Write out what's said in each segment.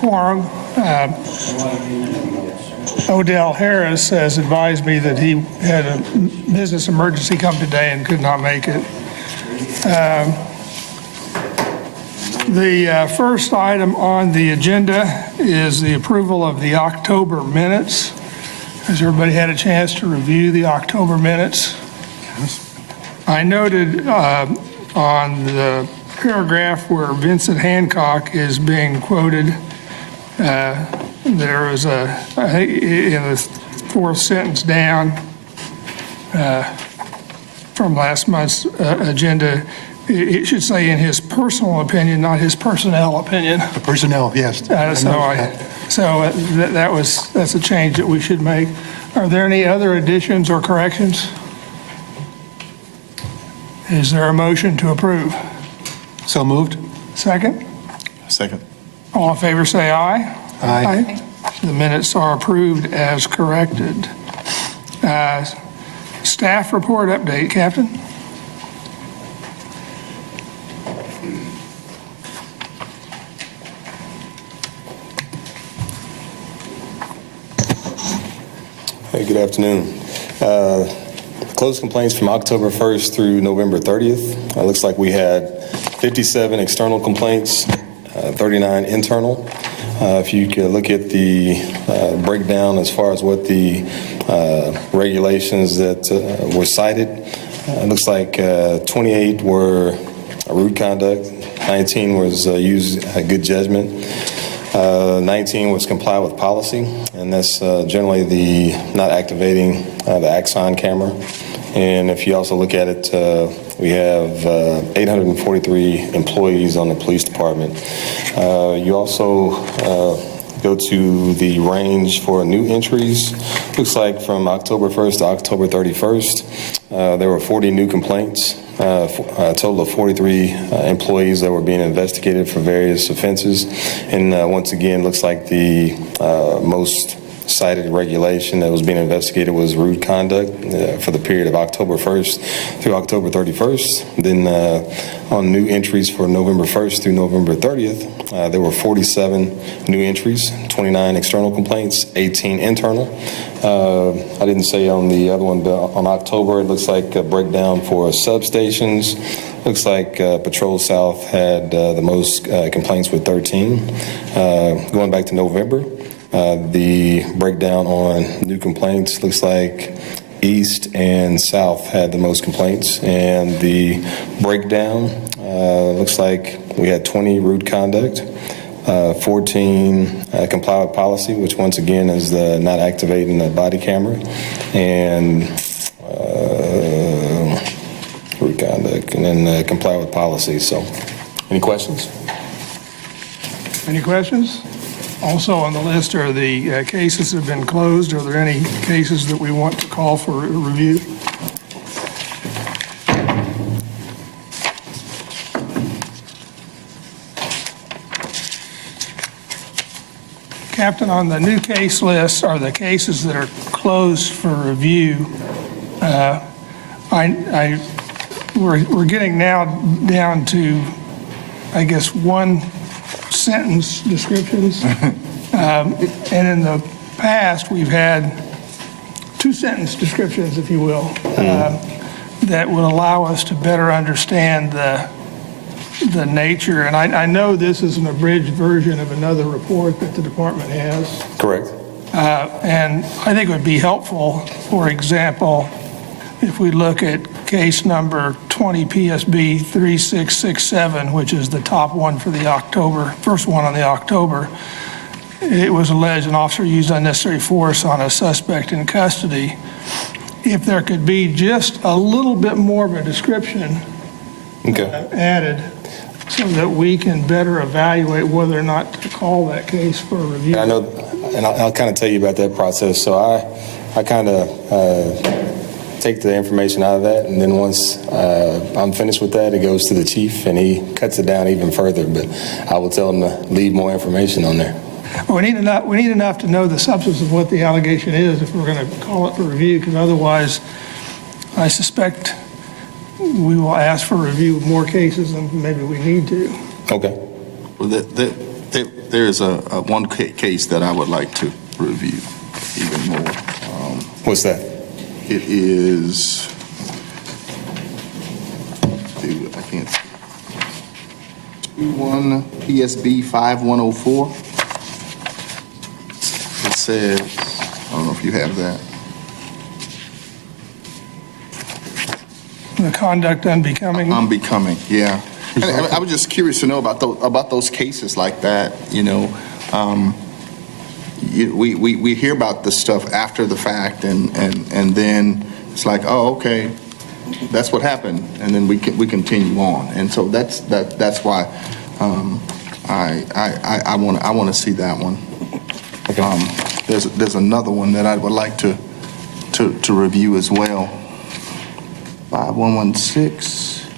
quorum. Odell Harris has advised me that he had a business emergency come today and could not make it. The first item on the agenda is the approval of the October minutes. Has everybody had a chance to review the October minutes? I noted on the paragraph where Vincent Hancock is being quoted, there was I think in the fourth sentence down from last month's agenda, it should say in his personal opinion, not his personnel opinion. The personnel, yes. That's a change that we should make. Are there any other additions or corrections? Is there a motion to approve? So moved. Second? Second. All in favor say aye. Aye. The minutes are approved as corrected. Staff report update, Captain. Hey, good afternoon. Closed complaints from October 1st through November 30th. Looks like we had 57 external complaints, 39 internal. If you could look at the breakdown as far as what the regulations that were cited, it looks like 28 were rude conduct, 19 was use good judgment, 19 was comply with policy, and that's generally the not activating the Axon camera. And if you also look at it, we have 843 employees on the police department. You also go to the range for new entries. Looks like from October 1st to October 31st, there were 40 new complaints, a total of 43 employees that were being investigated for various offenses. And once again, looks like the most cited regulation that was being investigated was rude conduct for the period of October 1st through October 31st. Then on new entries for November 1st through November 30th, there were 47 new entries, 29 external complaints, 18 internal. I didn't say on the other one, but on October, it looks like a breakdown for substations. Looks like Patrol South had the most complaints with 13. Going back to November, the breakdown on new complaints looks like East and South had the most complaints, and the breakdown looks like we had 20 rude conduct, 14 comply with policy, which once again is the not activating the body camera, and rude conduct, and then comply with policy. So, any questions? Any questions? Also on the list are the cases that have been closed. Are there any cases that we want to call for review? Captain, on the new case list are the cases that are closed for review. We're getting now down to, I guess, one sentence descriptions. And in the past, we've had two sentence descriptions, if you will, that would allow us to better understand the nature. And I know this is an abridged version of another report that the department has. Correct. And I think it would be helpful, for example, if we look at case number 20 PSB 3667, which is the top one for the October, first one on the October, it was alleged an officer used unnecessary force on a suspect in custody. If there could be just a little bit more of a description added so that we can better evaluate whether or not to call that case for review. I know, and I'll kind of tell you about that process. So I kind of take the information out of that, and then once I'm finished with that, it goes to the chief, and he cuts it down even further. But I will tell him to leave more information on there. Well, we need enough to know the substance of what the allegation is if we're going to call it for review, because otherwise, I suspect we will ask for review of more cases than maybe we need to. Okay. Well, There's a one case that I would like to review even more. What's that? It is, I can't see. 21 PSB 5104. It says, I don't know if you have that. The conduct unbecoming. Unbecoming, yeah. And I was just curious to know about those cases like that, you know. We hear about this stuff after the fact, and then it's like, oh, okay, that's what happened, and then we continue on, and so that's why I want to see that one. There's another one that I would like to review as well. 5116.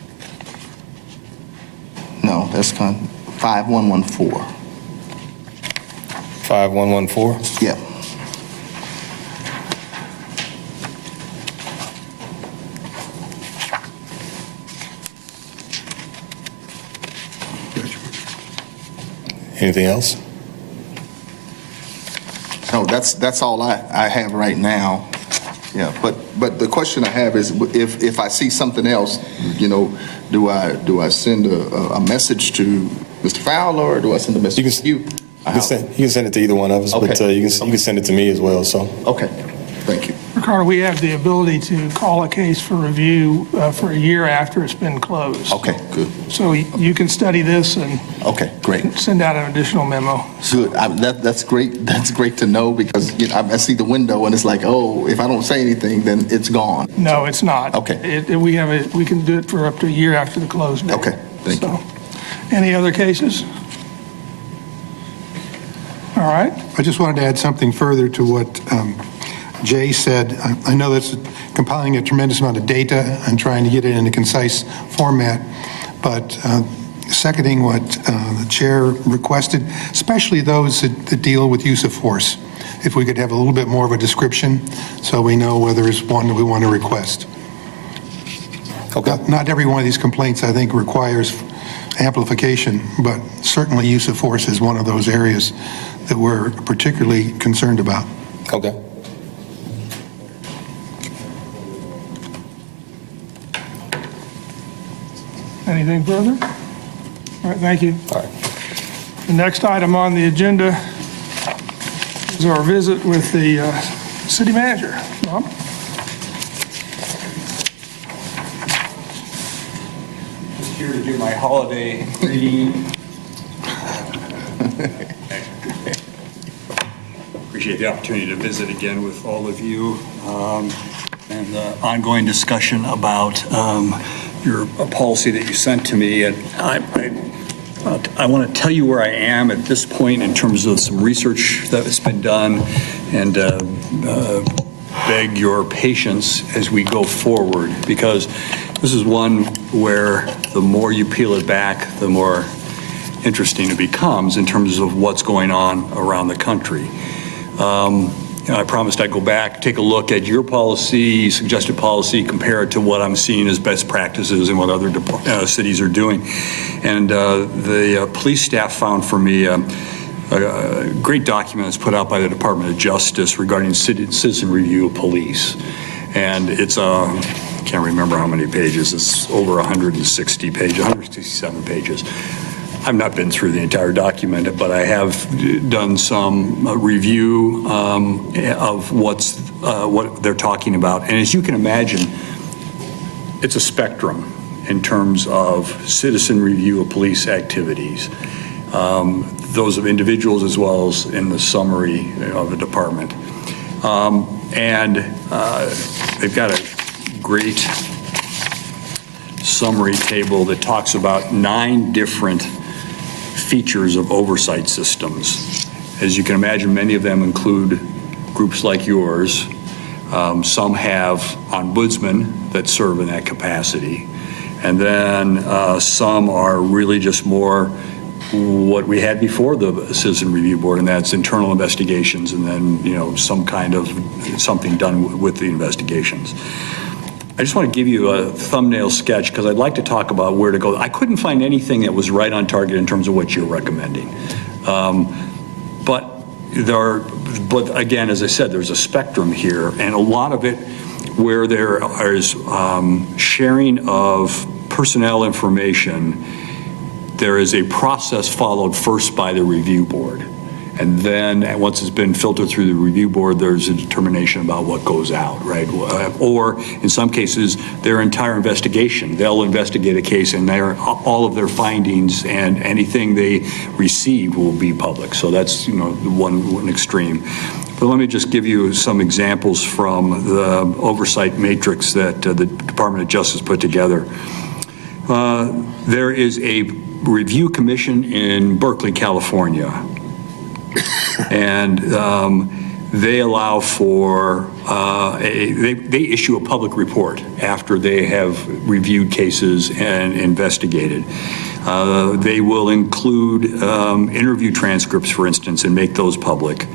No, that's 5114. 5114? Yeah. Anything else? No, that's all I have right now. Yeah, but the question I have is, if I see something else, you know, do I send a message to Mr. Fowler, or do I send a message to you? You can send it to either one of us, Okay. but you can send it to me as well. So Okay, thank you. Ricardo, we have the ability to call a case for review for a year after it's been closed. Okay, good. So you can study this and Okay, great. send out an additional memo. Good. That's great. That's great to know, because you know, I see the window and it's like, oh, if I don't say anything, then it's gone. No, it's not. Okay. We can do it for up to a year after the close date. Okay, thank you. Any other cases? All right. I just wanted to add something further to what Jay said. I know that's compiling a tremendous amount of data and trying to get it in a concise format, but seconding what the chair requested, especially those that deal with use of force. If we could have a little bit more of a description so we know whether it's one that we want to request. okay. Not every one of these complaints, I think, requires amplification, but certainly use of force is one of those areas that we're particularly concerned about. Okay. Anything further? All right, thank you. All right. The next item on the agenda is our visit with the city manager. Rob? Just here to do my holiday greeting. Appreciate the opportunity to visit again with all of you, and the ongoing discussion about your policy that you sent to me. And I want to tell you where I am at this point in terms of some research that has been done, and beg your patience as we go forward, because this is one where the more you peel it back, the more interesting it becomes in terms of what's going on around the country. I promised I'd go back, take a look at your policy, suggested policy, compare it to what I'm seeing as best practices and what other cities are doing. And the police staff found for me a great document that's put out by the Department of Justice regarding citizen review of police. And it's I can't remember how many pages. It's over 160 pages, 167 pages. I've not been through the entire document, but I have done some review of what they're talking about. And as you can imagine, it's a spectrum in terms of citizen review of police activities, those of individuals as well as in the summary of the department. And they've got a great summary table that talks about 9 different features of oversight systems. As you can imagine, many of them include groups like yours. Some have ombudsmen that serve in that capacity. And then some are really just more what we had before the Citizen Review Board, and that's internal investigations, and then, you know, some kind of something done with the investigations. I just want to give you a thumbnail sketch because I'd like to talk about where to go. I couldn't find anything that was right on target in terms of what you're recommending. But again, as I said, there's a spectrum here, and a lot of it where there is sharing of personnel information, there is a process followed first by the review board. And then once it's been filtered through the review board, there's a determination about what goes out, right? Or in some cases, their entire investigation, they'll investigate a case and all of their findings and anything they receive will be public. So that's, one extreme. But let me just give you some examples from the oversight matrix that the Department of Justice put together. There is a review commission in Berkeley, California. And they allow for, they issue a public report after they have reviewed cases and investigated. They will include interview transcripts, for instance, and make those public.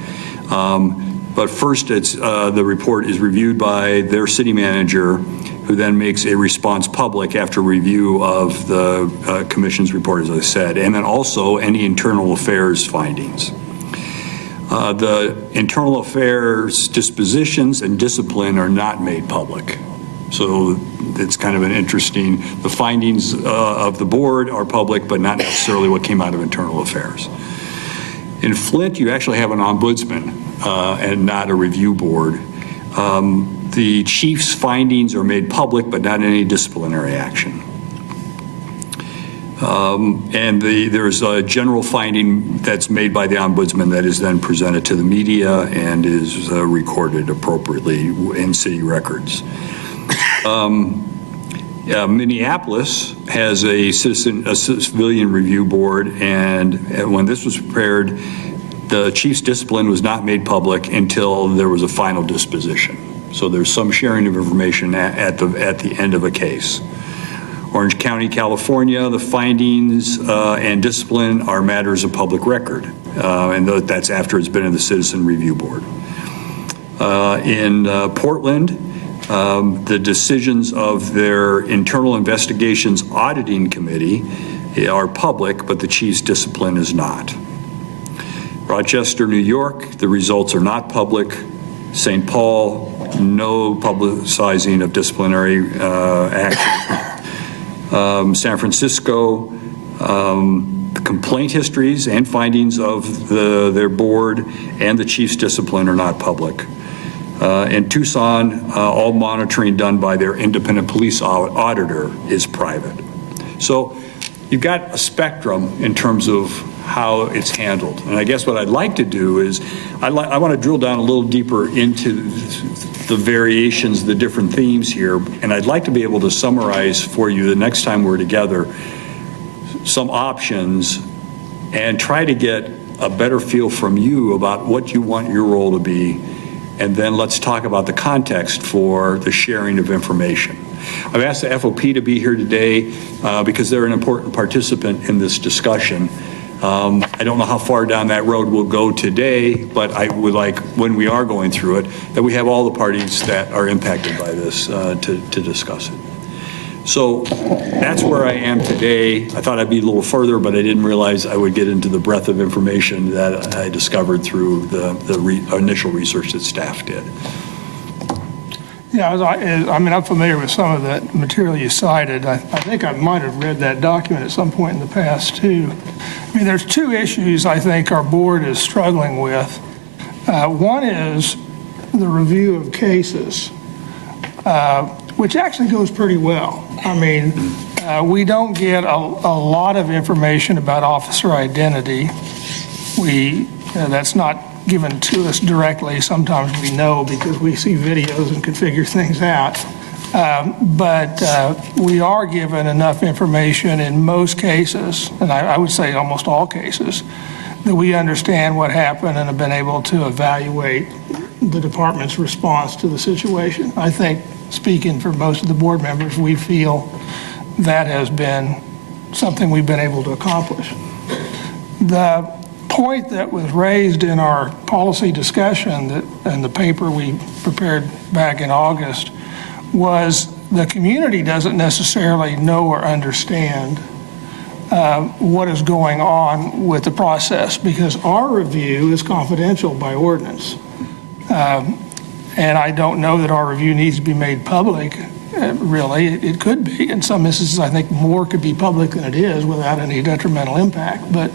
But first, the report is reviewed by their city manager, who then makes a response public after review of the commission's report, as I said, and then also any internal affairs findings. The internal affairs dispositions and discipline are not made public. So it's kind of an interesting, the findings of the board are public, but not necessarily what came out of internal affairs. In Flint, you actually have an ombudsman and not a review board. The chief's findings are made public, but not any disciplinary action. And there's a general finding that's made by the ombudsman that is then presented to the media and is recorded appropriately in city records. Minneapolis has a civilian review board, and when this was prepared, the chief's discipline was not made public until there was a final disposition. So there's some sharing of information at the end of a case. Orange County, California, the findings and discipline are matters of public record, and that's after it's been in the Citizen Review Board. In Portland, the decisions of their internal investigations auditing committee are public, but the chief's discipline is not. Rochester, New York, the results are not public. St. Paul, no publicizing of disciplinary action. San Francisco, the complaint histories and findings of their board and the chief's discipline are not public. In Tucson, all monitoring done by their independent police auditor is private. So you've got a spectrum in terms of how it's handled. And I guess what I'd like to do is I want to drill down a little deeper into the variations, the different themes here, and I'd like to be able to summarize for you the next time we're together some options and try to get a better feel from you about what you want your role to be, and then let's talk about the context for the sharing of information. I've asked the FOP to be here today because they're an important participant in this discussion. I don't know how far down that road we'll go today, but I would like, when we are going through it, that we have all the parties that are impacted by this to discuss it. So that's where I am today. I thought I'd be a little further, but I didn't realize I would get into the breadth of information that I discovered through the initial research that staff did. Yeah, I'm familiar with some of that material you cited. I think I might have read that document at some point in the past, too. I mean, there's two issues I think our board is struggling with. One is the review of cases, which actually goes pretty well. I mean, we don't get a lot of information about officer identity. That's not given to us directly. Sometimes we know because we see videos and can figure things out. But we are given enough information in most cases, and I would say almost all cases, that we understand what happened and have been able to evaluate the department's response to the situation. I think, speaking for most of the board members, we feel that has been something we've been able to accomplish. The point that was raised in our policy discussion and the paper we prepared back in August was the community doesn't necessarily know or understand what is going on with the process, because our review is confidential by ordinance. And I don't know that our review needs to be made public, really. It could be. In some instances, I think more could be public than it is without any detrimental impact. But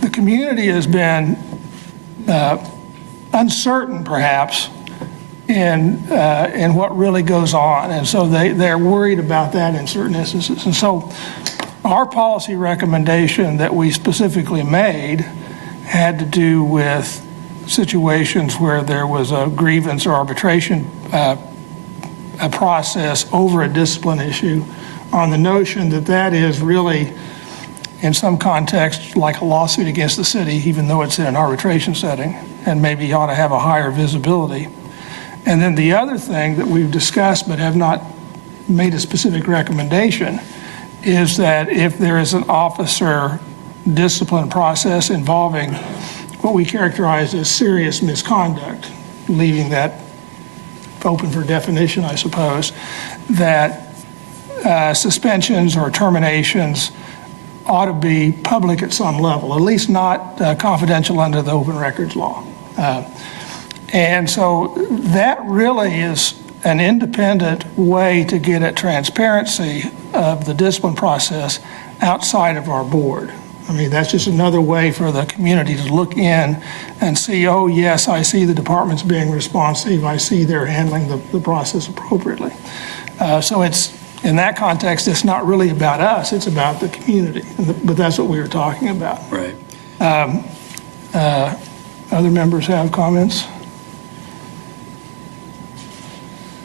the community has been uncertain, perhaps, in what really goes on. And so they're worried about that in certain instances. And so our policy recommendation that we specifically made had to do with situations where there was a grievance or arbitration a process over a discipline issue, on the notion that that is really, in some context, like a lawsuit against the city, even though it's in an arbitration setting, and maybe ought to have a higher visibility. And then the other thing that we've discussed but have not made a specific recommendation is that if there is an officer discipline process involving what we characterize as serious misconduct, leaving that open for definition, I suppose, that suspensions or terminations ought to be public at some level, at least not confidential under the open records law. And so that really is an independent way to get at transparency of the discipline process outside of our board. I mean, that's just another way for the community to look in and see, oh, yes, I see the department's being responsive. I see they're handling the process appropriately. So it's, in that context, it's not really about us. It's about the community. But that's what we were talking about. Right. Other members have comments?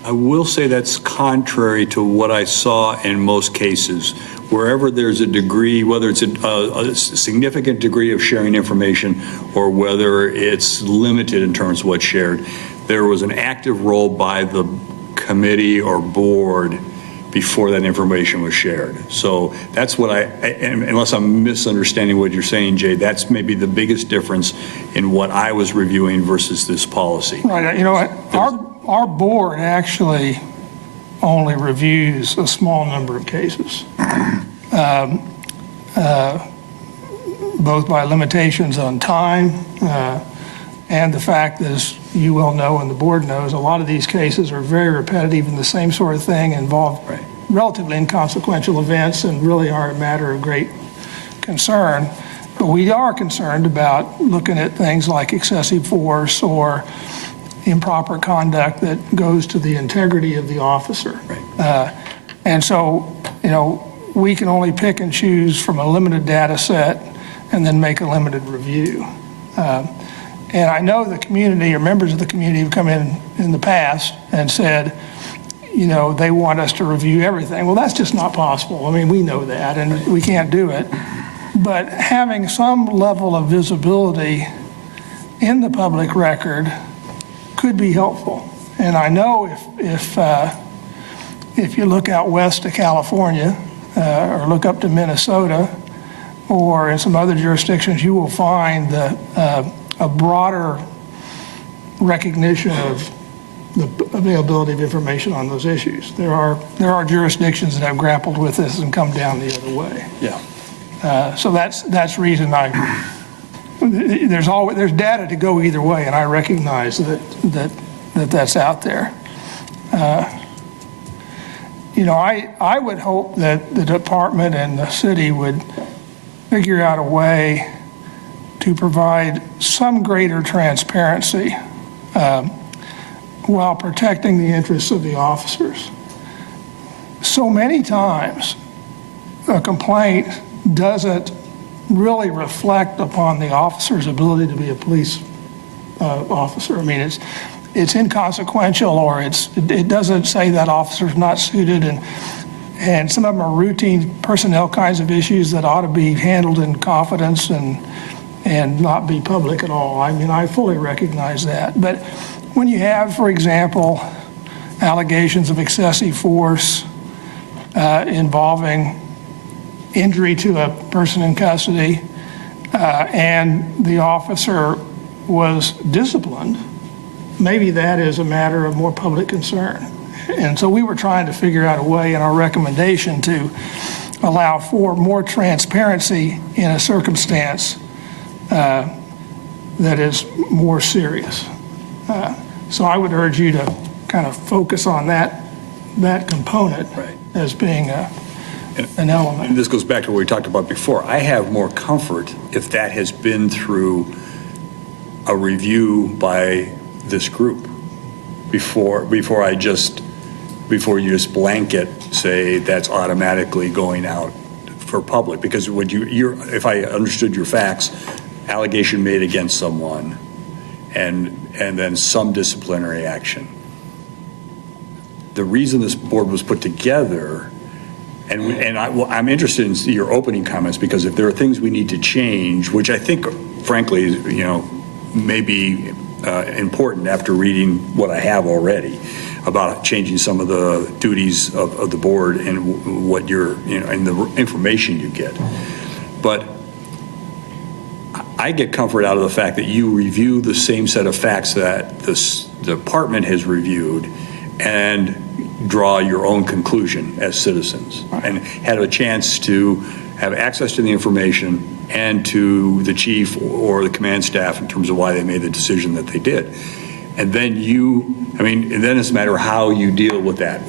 I will say that's contrary to what I saw in most cases. Wherever there's a degree, whether it's a significant degree of sharing information or whether it's limited in terms of what's shared, there was an active role by the committee or board before that information was shared. So that's what unless I'm misunderstanding what you're saying, Jay, that's maybe the biggest difference in what I was reviewing versus this policy. Right. You know what? Our board actually only reviews a small number of cases, both by limitations on time and the fact that, as you well know and the board knows, a lot of these cases are very repetitive and the same sort of thing, involve relatively inconsequential events and really are a matter of great concern. But we are concerned about looking at things like excessive force or improper conduct that goes to the integrity of the officer. Right. And so, you know, we can only pick and choose from a limited data set and then make a limited review. And I know the community or members of the community have come in the past and said, you know, they want us to review everything. Well, that's just not possible. I mean, we know that and we can't do it. But having some level of visibility in the public record could be helpful. And I know if you look out west to California or look up to Minnesota or in some other jurisdictions, you will find a broader recognition of the availability of information on those issues. There are jurisdictions that have grappled with this and come down the other way. Yeah. So that's reason there's data to go either way, and I recognize that's out there. You know, I would hope that the department and the city would figure out a way to provide some greater transparency while protecting the interests of the officers. So many times, a complaint doesn't really reflect upon the officer's ability to be a police officer. I mean, it's inconsequential, or it doesn't say that officer's not suited, and some of them are routine personnel kinds of issues that ought to be handled in confidence and not be public at all. I mean, I fully recognize that. But when you have, for example, allegations of excessive force involving injury to a person in custody, and the officer was disciplined, maybe that is a matter of more public concern. And so we were trying to figure out a way in our recommendation to allow for more transparency in a circumstance that is more serious. So I would urge you to kind of focus on that component as being an element. And this goes back to what we talked about before. I have more comfort if that has been through a review by this group before you just blanket say that's automatically going out for public. Because if I understood your facts, allegation made against someone and then some disciplinary action. The reason this board was put together, I'm interested in your opening comments, because if there are things we need to change, which I think, frankly, may be important after reading what I have already about changing some of the duties of the board and what and the information you get. But I get comfort out of the fact that you review the same set of facts that the department has reviewed and draw your own conclusion as citizens, and had a chance to have access to the information and to the chief or the command staff in terms of why they made the decision that they did. And then then it's a matter of how you deal with that.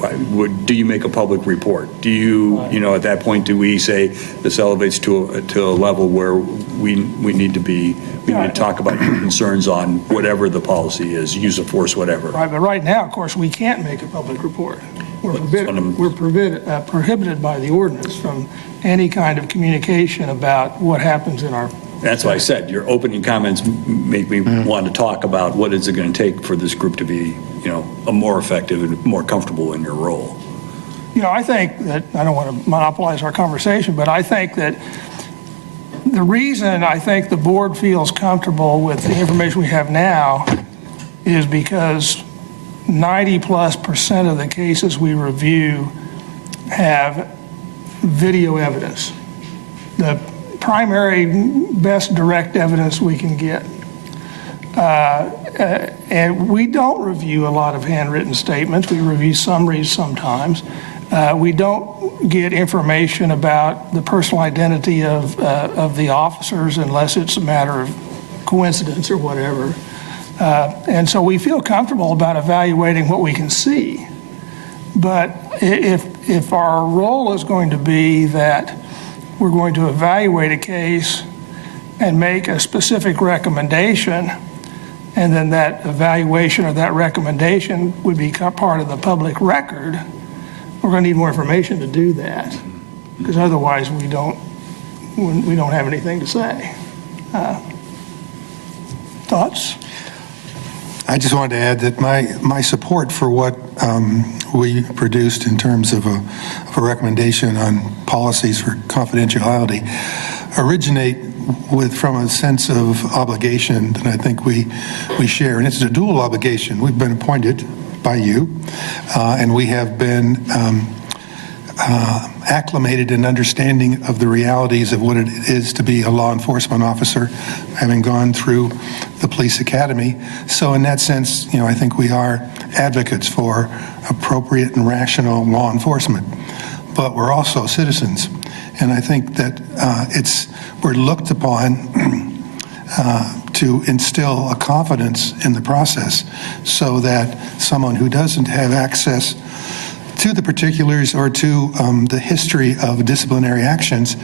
Do you make a public report? Do you, at that point, do we say this elevates to a level where we need to talk about your concerns on whatever the policy is, use of force, whatever. Right, but right now, of course, we can't make a public report. We're prohibited by the ordinance from any kind of communication about what happens in our. That's why I said your opening comments make me want to talk about what is it going to take for this group to be, a more effective and more comfortable in your role. I think that, I don't want to monopolize our conversation, but I think that the reason I think the board feels comfortable with the information we have now is because 90+% of the cases we review have video evidence. The primary best direct evidence we can get. And we don't review a lot of handwritten statements. We review summaries sometimes. We don't get information about the personal identity of the officers unless it's a matter of coincidence or whatever. And so we feel comfortable about evaluating what we can see. But if our role is going to be that we're going to evaluate a case and make a specific recommendation, and then that evaluation or that recommendation would become part of the public record, we're going to need more information to do that, because otherwise we don't have anything to say. Thoughts? I just wanted to add that my support for what we produced in terms of a recommendation on policies for confidentiality originate from a sense of obligation that I think we share, and it's a dual obligation. We've been appointed by you, and we have been acclimated in understanding of the realities of what it is to be a law enforcement officer, having gone through the police academy. So in that sense, I think we are advocates for appropriate and rational law enforcement, but we're also citizens. And I think that we're looked upon to instill a confidence in the process so that someone who doesn't have access to the particulars or to the history of disciplinary actions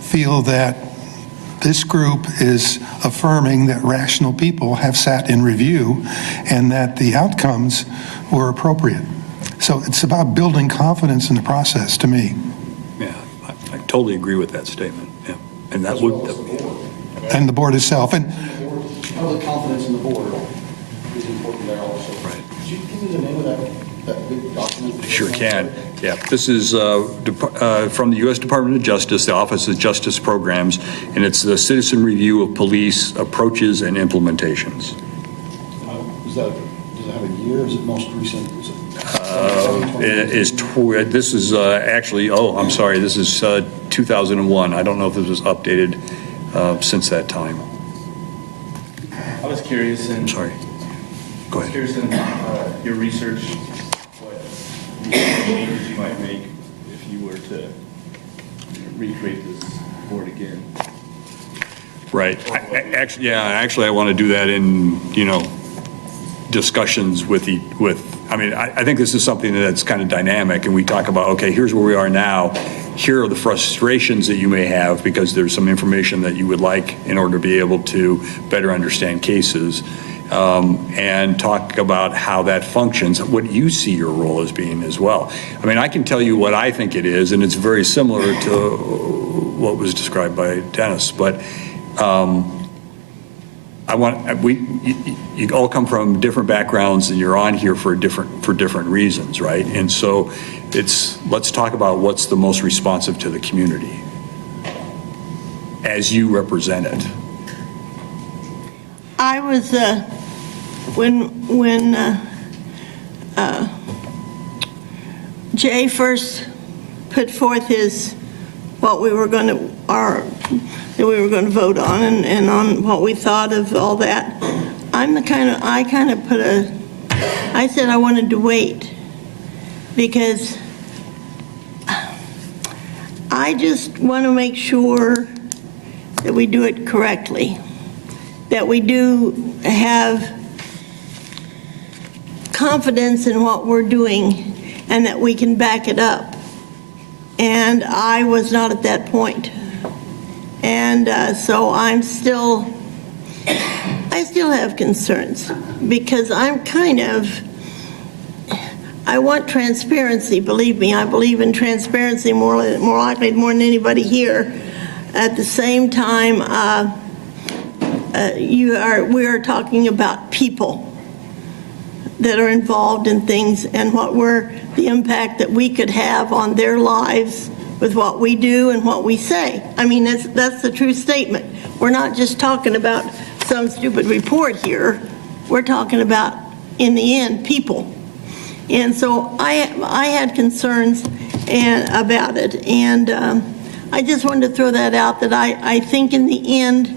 feel that this group is affirming that rational people have sat in review and that the outcomes were appropriate. So it's about building confidence in the process to me. Yeah, I totally agree with that statement. Yeah, and that would. And the board itself. And public confidence in the board is important there also. Right. Could you give me the name of that big document? Sure can. Yeah, this is from the U.S. Department of Justice, the Office of Justice Programs, and it's the Citizen Review of Police Approaches and Implementations. Does it have a year? Is it most recent? This is actually, I'm sorry, this is 2001. I don't know if this was updated since that time. I was curious in. Sorry. Go ahead. Curious in your research, what changes you might make if you were to recreate this board again. Right. Actually, I want to do that in, discussions with, I think this is something that's kind of dynamic, and we talk about, okay, here's where we are now. Here are the frustrations that you may have because there's some information that you would like in order to be able to better understand cases, and talk about how that functions, what you see your role as being as well. I can tell you what I think it is, and it's very similar to what was described by Dennis, but you all come from different backgrounds and you're on here for different reasons, right? And so let's talk about what's the most responsive to the community as you represent it. I was, when Jay first put forth what we were going to, that we were going to vote on and on what we thought of all that, I said I wanted to wait because I just want to make sure that we do it correctly, that we do have confidence in what we're doing and that we can back it up. And I was not at that point. And so I still have concerns because I want transparency, believe me. I believe in transparency more likely more than anybody here. At the same time, we are talking about people that are involved in things and the impact that we could have on their lives with what we do and what we say. That's the true statement. We're not just talking about some stupid report here. We're talking about, in the end, people. And so I had concerns about it. And I just wanted to throw that out, that I think in the end,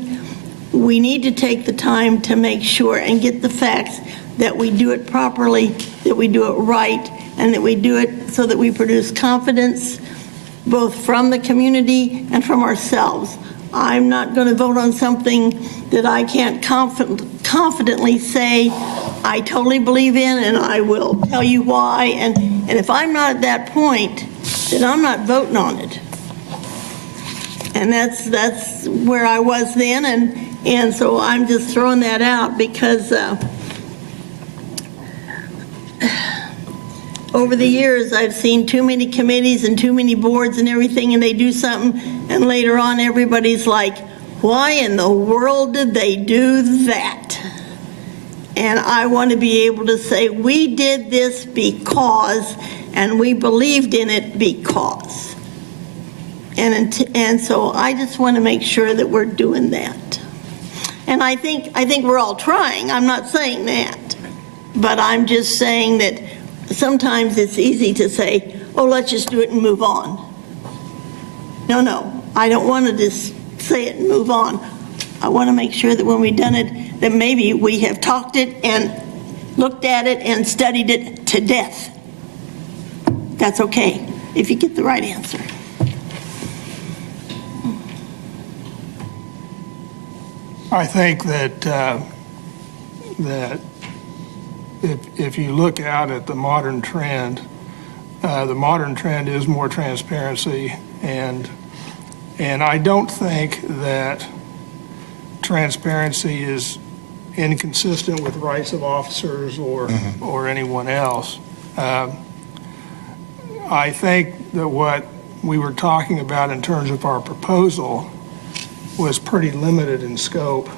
we need to take the time to make sure and get the facts that we do it properly, that we do it right, and that we do it so that we produce confidence both from the community and from ourselves. I'm not going to vote on something that I can't confidently say I totally believe in, and I will tell you why. And if I'm not at that point, then I'm not voting on it. And that's where I was then, and so I'm just throwing that out because over the years, I've seen too many committees and too many boards and everything, and they do something, and later on everybody's like, why in the world did they do that? And I want to be able to say, we did this because, and we believed in it because. And so I just want to make sure that we're doing that. And I think we're all trying. I'm not saying that. But I'm just saying that sometimes it's easy to say, oh, let's just do it and move on. No, I don't want to just say it and move on. I want to make sure that when we've done it, that maybe we have talked it and looked at it and studied it to death. That's okay, if you get the right answer. I think that if you look out at the modern trend is more transparency, and I don't think that transparency is inconsistent with rights of officers or anyone else. I think that what we were talking about in terms of our proposal was pretty limited in scope,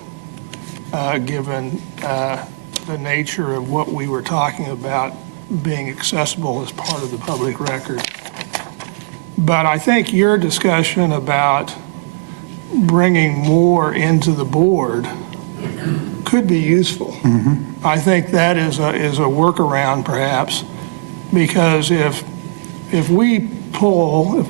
given the nature of what we were talking about being accessible as part of the public record. But I think your discussion about bringing more into the board could be useful. I think that is a workaround perhaps, because if we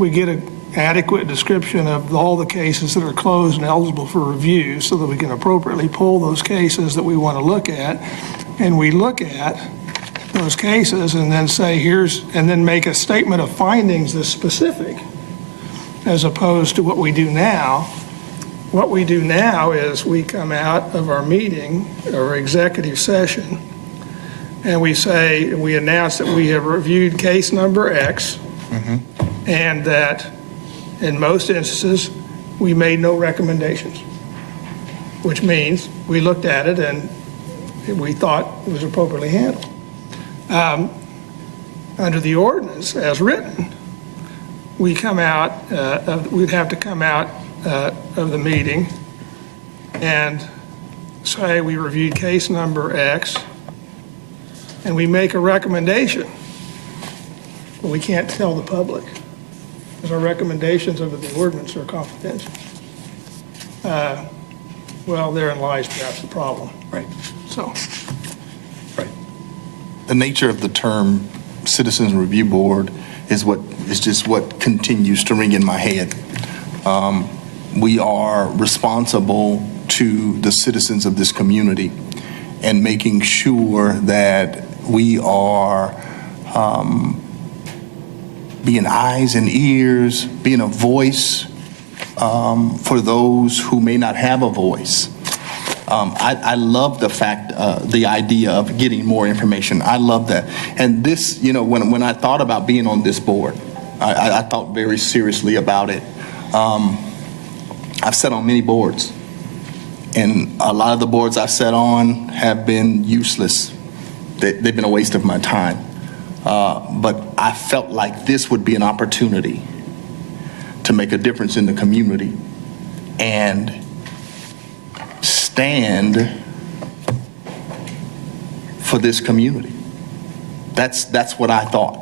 get an adequate description of all the cases that are closed and eligible for review so that we can appropriately pull those cases that we want to look at, and we look at those cases and then say and then make a statement of findings that's specific, as opposed to what we do now. What we do now is we come out of our meeting, our executive session, and we say, we announce that we have reviewed case number X, and that in most instances, we made no recommendations, which means we looked at it and we thought it was appropriately handled. Under the ordinance as written, we'd have to come out of the meeting and say we reviewed case number X, and we make a recommendation. But we can't tell the public, because our recommendations under the ordinance are confidential. Well, therein lies perhaps the problem. Right. So, The nature of the term Citizens Review Board is just what continues to ring in my head. We are responsible to the citizens of this community and making sure that we are being eyes and ears, being a voice for those who may not have a voice. I love the fact, the idea of getting more information. I love that. And this, when I thought about being on this board, I thought very seriously about it. I've sat on many boards, and a lot of the boards I've sat on have been useless. They've been a waste of my time. But I felt like this would be an opportunity to make a difference in the community and stand for this community. That's what I thought,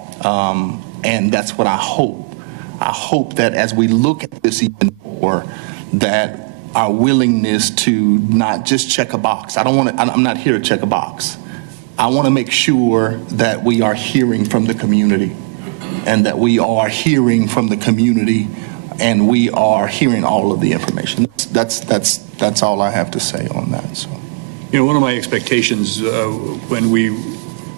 and that's what I hope. I hope that as we look at this even more, that our willingness to not just check a box. I'm not here to check a box. I want to make sure that we are hearing from the community, and that we are hearing from the community, and we are hearing all of the information. That's all I have to say on that. So, One of my expectations when we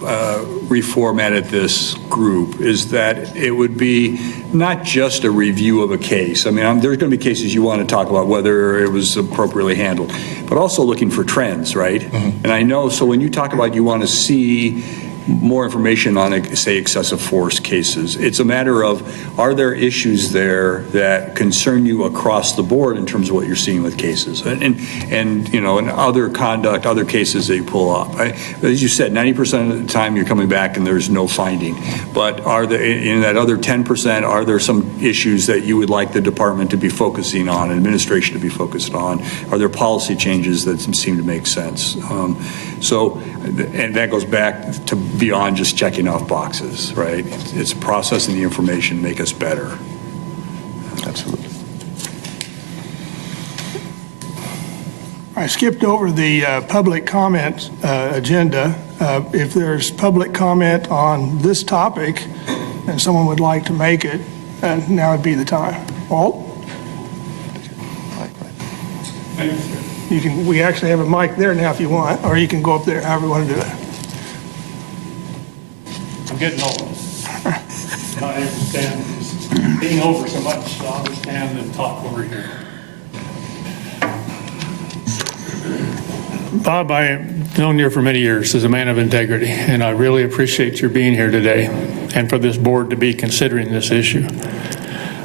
reformatted this group is that it would be not just a review of a case. I mean, there's going to be cases you want to talk about whether it was appropriately handled, but also looking for trends, right? Mm-hmm. And I know, so when you talk about you want to see more information on, say, excessive force cases, it's a matter of, are there issues there that concern you across the board in terms of what you're seeing with cases and other conduct, other cases that you pull up. As you said, 90% of the time you're coming back and there's no finding, but are there, in that other 10%, are there some issues that you would like the department to be focusing on, administration to be focused on? Are there policy changes that seem to make sense? And that goes back to beyond just checking off boxes, right? It's processing the information, make us better. absolutely. I skipped over the public comment agenda. If there's public comment on this topic and someone would like to make it, now would be the time. Walt? We actually have a mic there now if you want, or you can go up there, however you want to do it. I'm getting old. Not able to stand, being over so much, so I'll just stand and talk over here. Bob, I've known you for many years as a man of integrity, and I really appreciate your being here today and for this board to be considering this issue.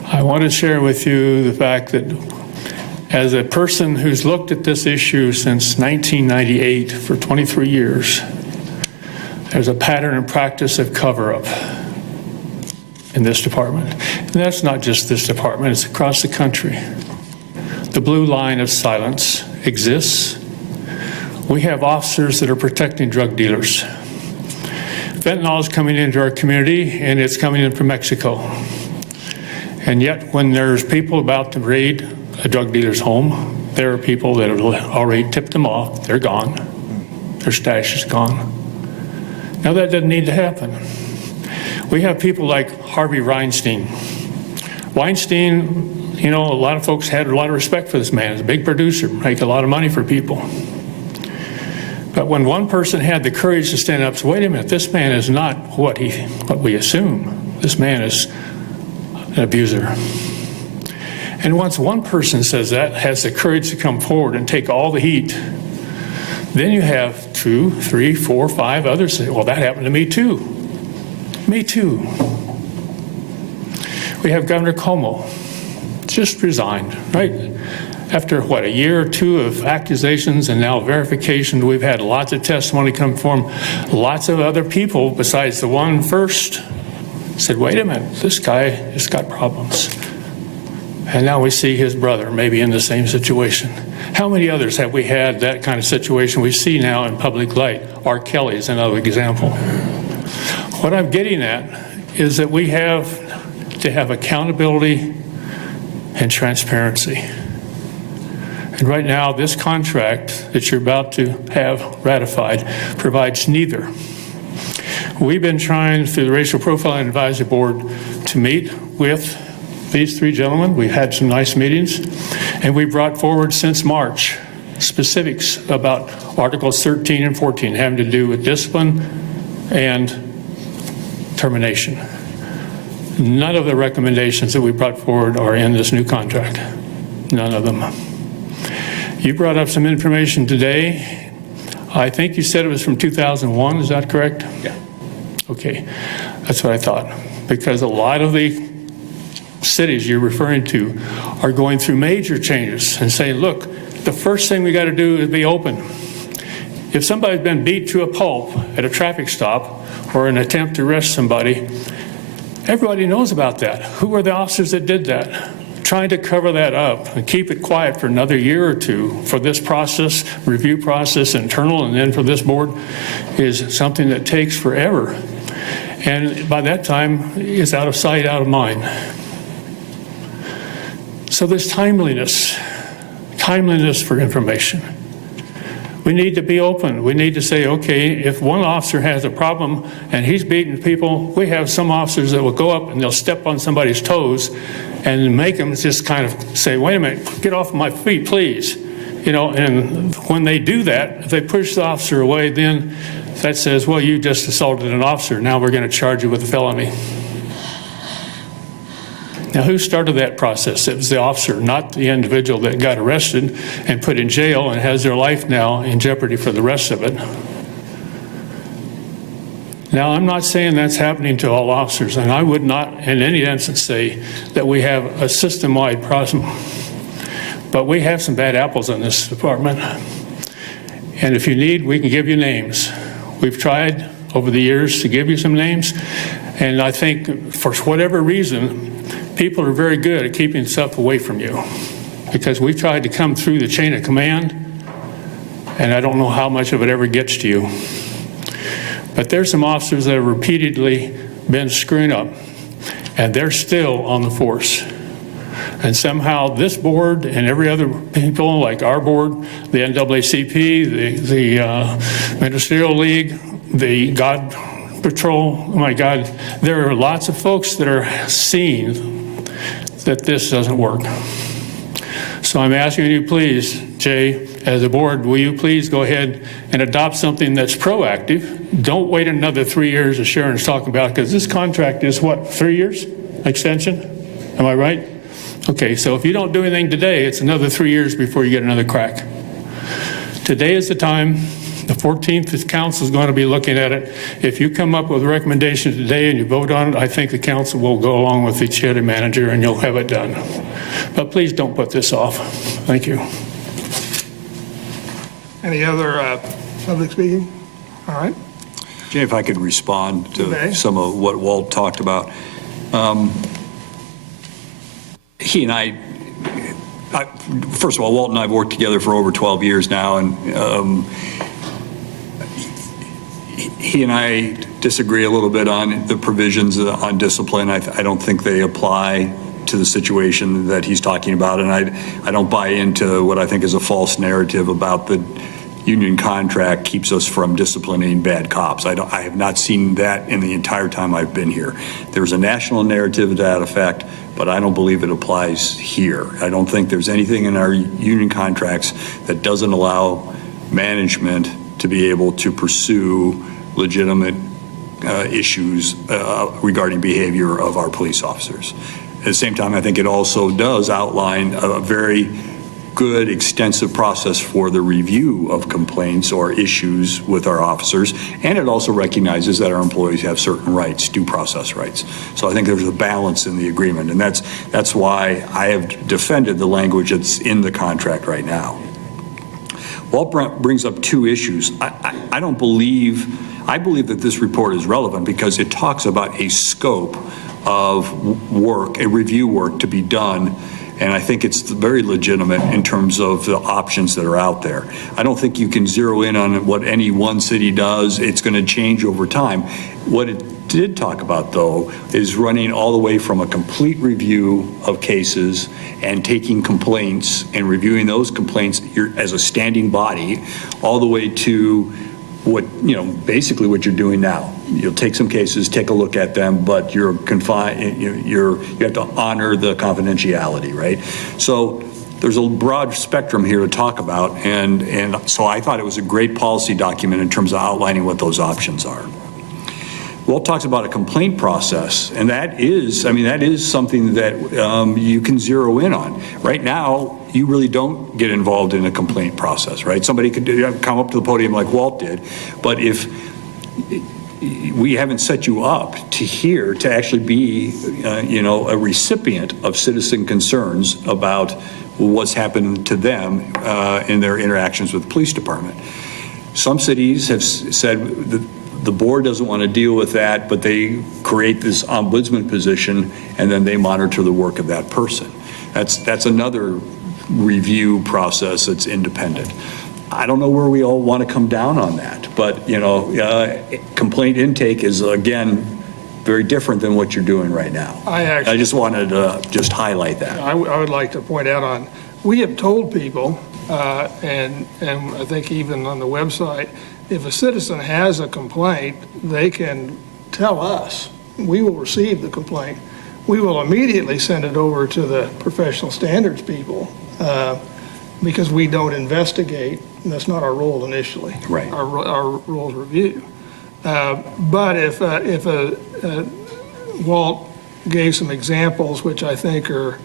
I want to share with you the fact that as a person who's looked at this issue since 1998 for 23 years, there's a pattern and practice of cover-up in this department. And that's not just this department, it's across the country. The blue line of silence exists. We have officers that are protecting drug dealers. Fentanyl is coming into our community, and it's coming in from Mexico. And yet, when there's people about to raid a drug dealer's home, there are people that have already tipped them off. They're gone. Their stash is gone. Now, that doesn't need to happen. We have people like Harvey Weinstein. Weinstein, a lot of folks had a lot of respect for this man. He's a big producer, make a lot of money for people. But when one person had the courage to stand up and say, wait a minute, this man is not what we assume. This man is an abuser. And once one person says that, has the courage to come forward and take all the heat, then you have 2, 3, 4, 5 others say, well, that happened to me too. Me too. We have Governor Cuomo, just resigned, right? After, what, a year or two of accusations and now verification, we've had lots of testimony come from lots of other people besides the one first said, wait a minute, this guy has got problems. And now we see his brother maybe in the same situation. How many others have we had that kind of situation we see now in public light? R. Kelly is another example. What I'm getting at is that we have to have accountability and transparency. And right now, this contract that you're about to have ratified provides neither. We've been trying through the Racial Profiling Advisory Board to meet with these 3 gentlemen. We've had some nice meetings, and we brought forward since March specifics about Articles 13 and 14 having to do with discipline and termination. None of the recommendations that we brought forward are in this new contract. None of them. You brought up some information today. I think you said it was from 2001, is that correct? Yeah. Okay, that's what I thought. Because a lot of the cities you're referring to are going through major changes and saying, look, the first thing we got to do is be open. If somebody's been beat to a pulp at a traffic stop or an attempt to arrest somebody, everybody knows about that. Who are the officers that did that? Trying to cover that up and keep it quiet for another year or two for this process, review process, internal, and then for this board is something that takes forever. And by that time, it's out of sight, out of mind. So there's timeliness for information. We need to be open. We need to say, okay, if one officer has a problem and he's beating people, we have some officers that will go up and they'll step on somebody's toes and make them just kind of say, wait a minute, get off my feet, please. You know, and when they do that, if they push the officer away, then that says, well, you just assaulted an officer. Now we're going to charge you with a felony. Now, who started that process? It was the officer, not the individual that got arrested and put in jail and has their life now in jeopardy for the rest of it. Now, I'm not saying that's happening to all officers, and I would not in any instance say that we have a system-wide problem. But we have some bad apples in this department. And if you need, we can give you names. We've tried over the years to give you some names, and I think for whatever reason, people are very good at keeping stuff away from you because we've tried to come through the chain of command, and I don't know how much of it ever gets to you. But there's some officers that have repeatedly been screwing up, and they're still on the force. And somehow this board and every other people like our board, the NAACP, the Ministerial League, the God Patrol, oh my God, there are lots of folks that are seeing that this doesn't work. So I'm asking you, please, Jay, as a board, will you please go ahead and adopt something that's proactive? Don't wait another 3 years, as Sharon's talking about, because this contract is what, 3 years extension? Am I right? Okay, so if you don't do anything today, it's another 3 years before you get another crack. Today is the time. The 14th, the council is going to be looking at it. If you come up with a recommendation today and you vote on it, I think the council will go along with the city manager and you'll have it done. But please don't put this off. Thank you. Any other public speaking? All right. Jay, if I could respond to Okay. some of what Walt talked about. He and I, first of all, Walt and I have worked together for over 12 years now, and he and I disagree a little bit on the provisions on discipline. I don't think they apply to the situation that he's talking about, and I don't buy into what I think is a false narrative about the union contract keeps us from disciplining bad cops. I have not seen that in the entire time I've been here. There's a national narrative to that effect, but I don't believe it applies here. I don't think there's anything in our union contracts that doesn't allow management to be able to pursue legitimate issues regarding behavior of our police officers. At the same time, I think it also does outline a very good, extensive process for the review of complaints or issues with our officers, and it also recognizes that our employees have certain rights, due process rights. So I think there's a balance in the agreement, and that's why I have defended the language that's in the contract right now. Walt brings up two issues. I believe that this report is relevant because it talks about a scope of work, a review work to be done, and I think it's very legitimate in terms of the options that are out there. I don't think you can zero in on what any one city does. It's going to change over time. What it did talk about, though, is running all the way from a complete review of cases and taking complaints and reviewing those complaints as a standing body, all the way to what, basically what you're doing now. You'll take some cases, take a look at them, but you're confined, you have to honor the confidentiality, right? So there's a broad spectrum here to talk about, and so I thought it was a great policy document in terms of outlining what those options are. Walt talks about a complaint process, and that is something that you can zero in on. Right now, you really don't get involved in a complaint process, right? Somebody could come up to the podium like Walt did, but if we haven't set you up to actually be, a recipient of citizen concerns about what's happened to them in their interactions with the police department. Some cities have said that the board doesn't want to deal with that, but they create this ombudsman position, and then they monitor the work of that person. That's another review process that's independent. I don't know where we all want to come down on that, but complaint intake is, again, very different than what you're doing right now. I just wanted to just highlight that. I would like to point out we have told people, and I think even on the website, if a citizen has a complaint, they can tell us. We will receive the complaint. We will immediately send it over to the professional standards people because we don't investigate. And that's not our role initially. Right. Our role is review. But if Walt gave some examples, which I think are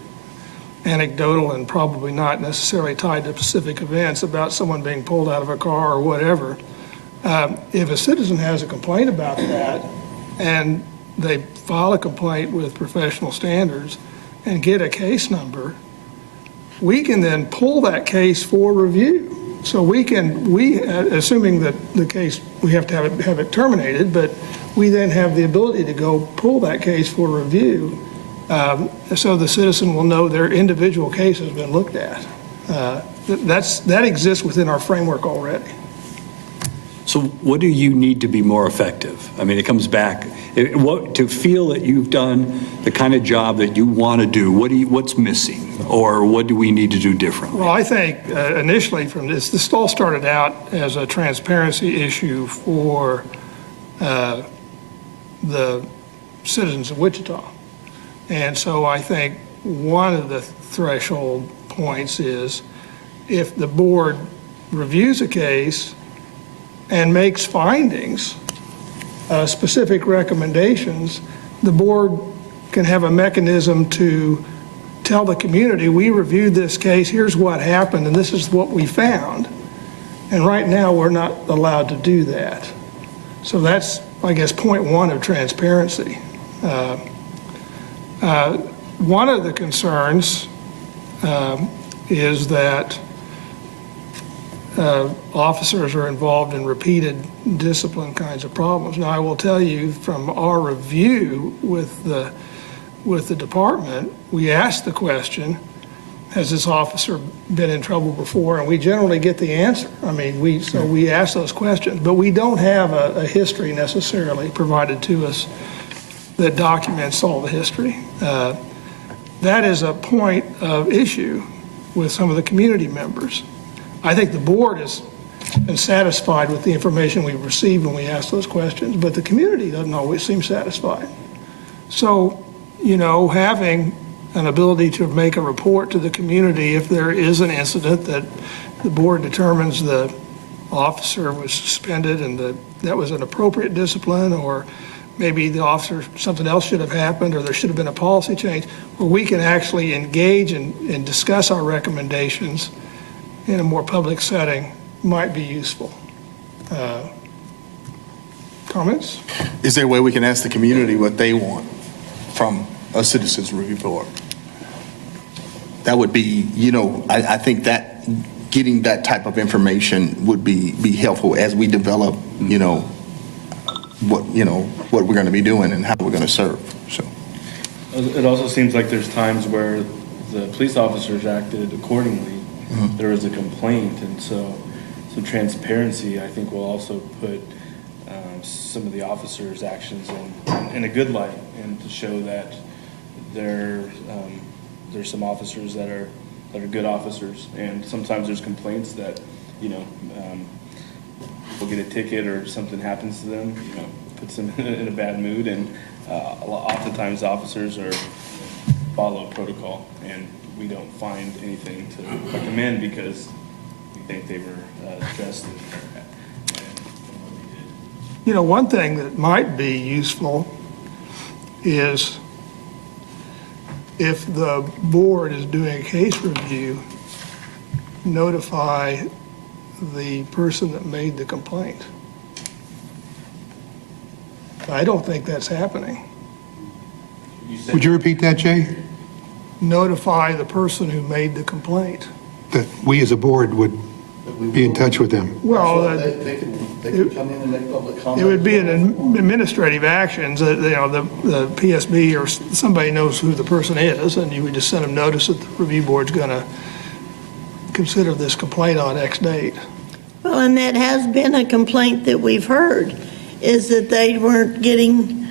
anecdotal and probably not necessarily tied to specific events, about someone being pulled out of a car or whatever, if a citizen has a complaint about that and they file a complaint with professional standards and get a case number, we can then pull that case for review. So assuming that the case, we have to have it terminated, but we then have the ability to go pull that case for review, so the citizen will know their individual case has been looked at. That exists within our framework already. So what do you need to be more effective? I mean, it comes back, to feel that you've done the kind of job that you want to do, what's missing, or what do we need to do differently? Well, I think initially from this all started out as a transparency issue for the citizens of Wichita. And so I think one of the threshold points is if the board reviews a case and makes findings, specific recommendations, the board can have a mechanism to tell the community, we reviewed this case, here's what happened, and this is what we found. And right now, we're not allowed to do that. So that's, I guess, point one of transparency. One of the concerns is that officers are involved in repeated discipline kinds of problems. Now, I will tell you from our review with the department, we asked the question, has this officer been in trouble before? And we generally get the answer. I mean, we ask those questions, but we don't have a history necessarily provided to us that documents all the history. That is a point of issue with some of the community members. I think the board has been satisfied with the information we received when we asked those questions, but the community doesn't always seem satisfied. So, having an ability to make a report to the community if there is an incident that the board determines the officer was suspended and that was an appropriate discipline, or maybe the officer, something else should have happened, or there should have been a policy change, where we can actually engage and discuss our recommendations in a more public setting might be useful. Comments? Is there a way we can ask the community what they want from a citizens review board? That would be, I think that getting that type of information would be helpful as we develop, what we're going to be doing and how we're going to serve. So It also seems like there's times where the police officers acted accordingly. There was a complaint, and so some transparency, I think, will also put some of the officers' actions in a good light, and to show that there's some officers that are good officers, and sometimes there's complaints that will get a ticket or something happens to them, puts them in a bad mood, and oftentimes officers follow protocol, and we don't find anything to recommend because we think they were dressed and One thing that might be useful is if the board is doing a case review, notify the person that made the complaint. I don't think that's happening. Would you repeat that, Jay? Notify the person who made the complaint. That we as a board would be in touch with them. Well, They can come in and make public comment. it would be an administrative action, the PSB or somebody knows who the person is, and you would just send them notice that the review board's going to consider this complaint on X date. Well, and that has been a complaint that we've heard, is that they weren't getting,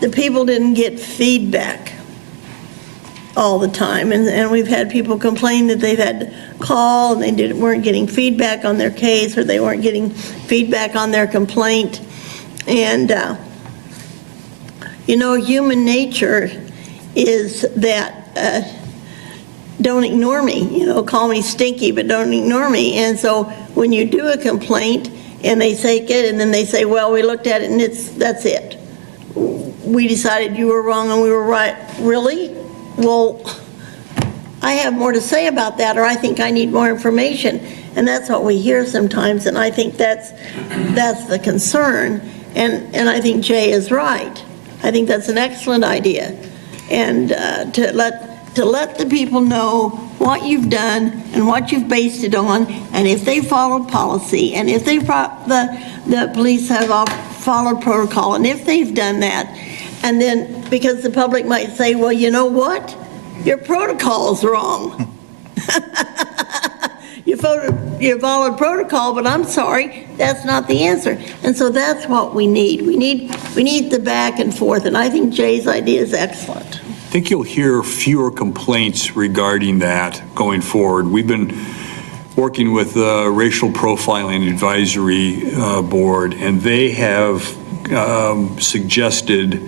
the people didn't get feedback all the time. And we've had people complain that they've had to call and they weren't getting feedback on their case, or they weren't getting feedback on their complaint. And, human nature is that don't ignore me, call me stinky, but don't ignore me. And so when you do a complaint and they take it and then they say, well, we looked at it and that's it. We decided you were wrong and we were right. Really? Well, I have more to say about that, or I think I need more information. And that's what we hear sometimes, and I think that's the concern. And I think Jay is right. I think that's an excellent idea. And to let the people know what you've done and what you've based it on, and if they followed policy, and if the police have followed protocol, and if they've done that. And then, because the public might say, well, you know what? Your protocol's wrong. You followed protocol, but I'm sorry, that's not the answer. And so that's what we need. We need the back and forth, and I think Jay's idea is excellent. I think you'll hear fewer complaints regarding that going forward. We've been working with the Racial Profiling Advisory Board, and they have suggested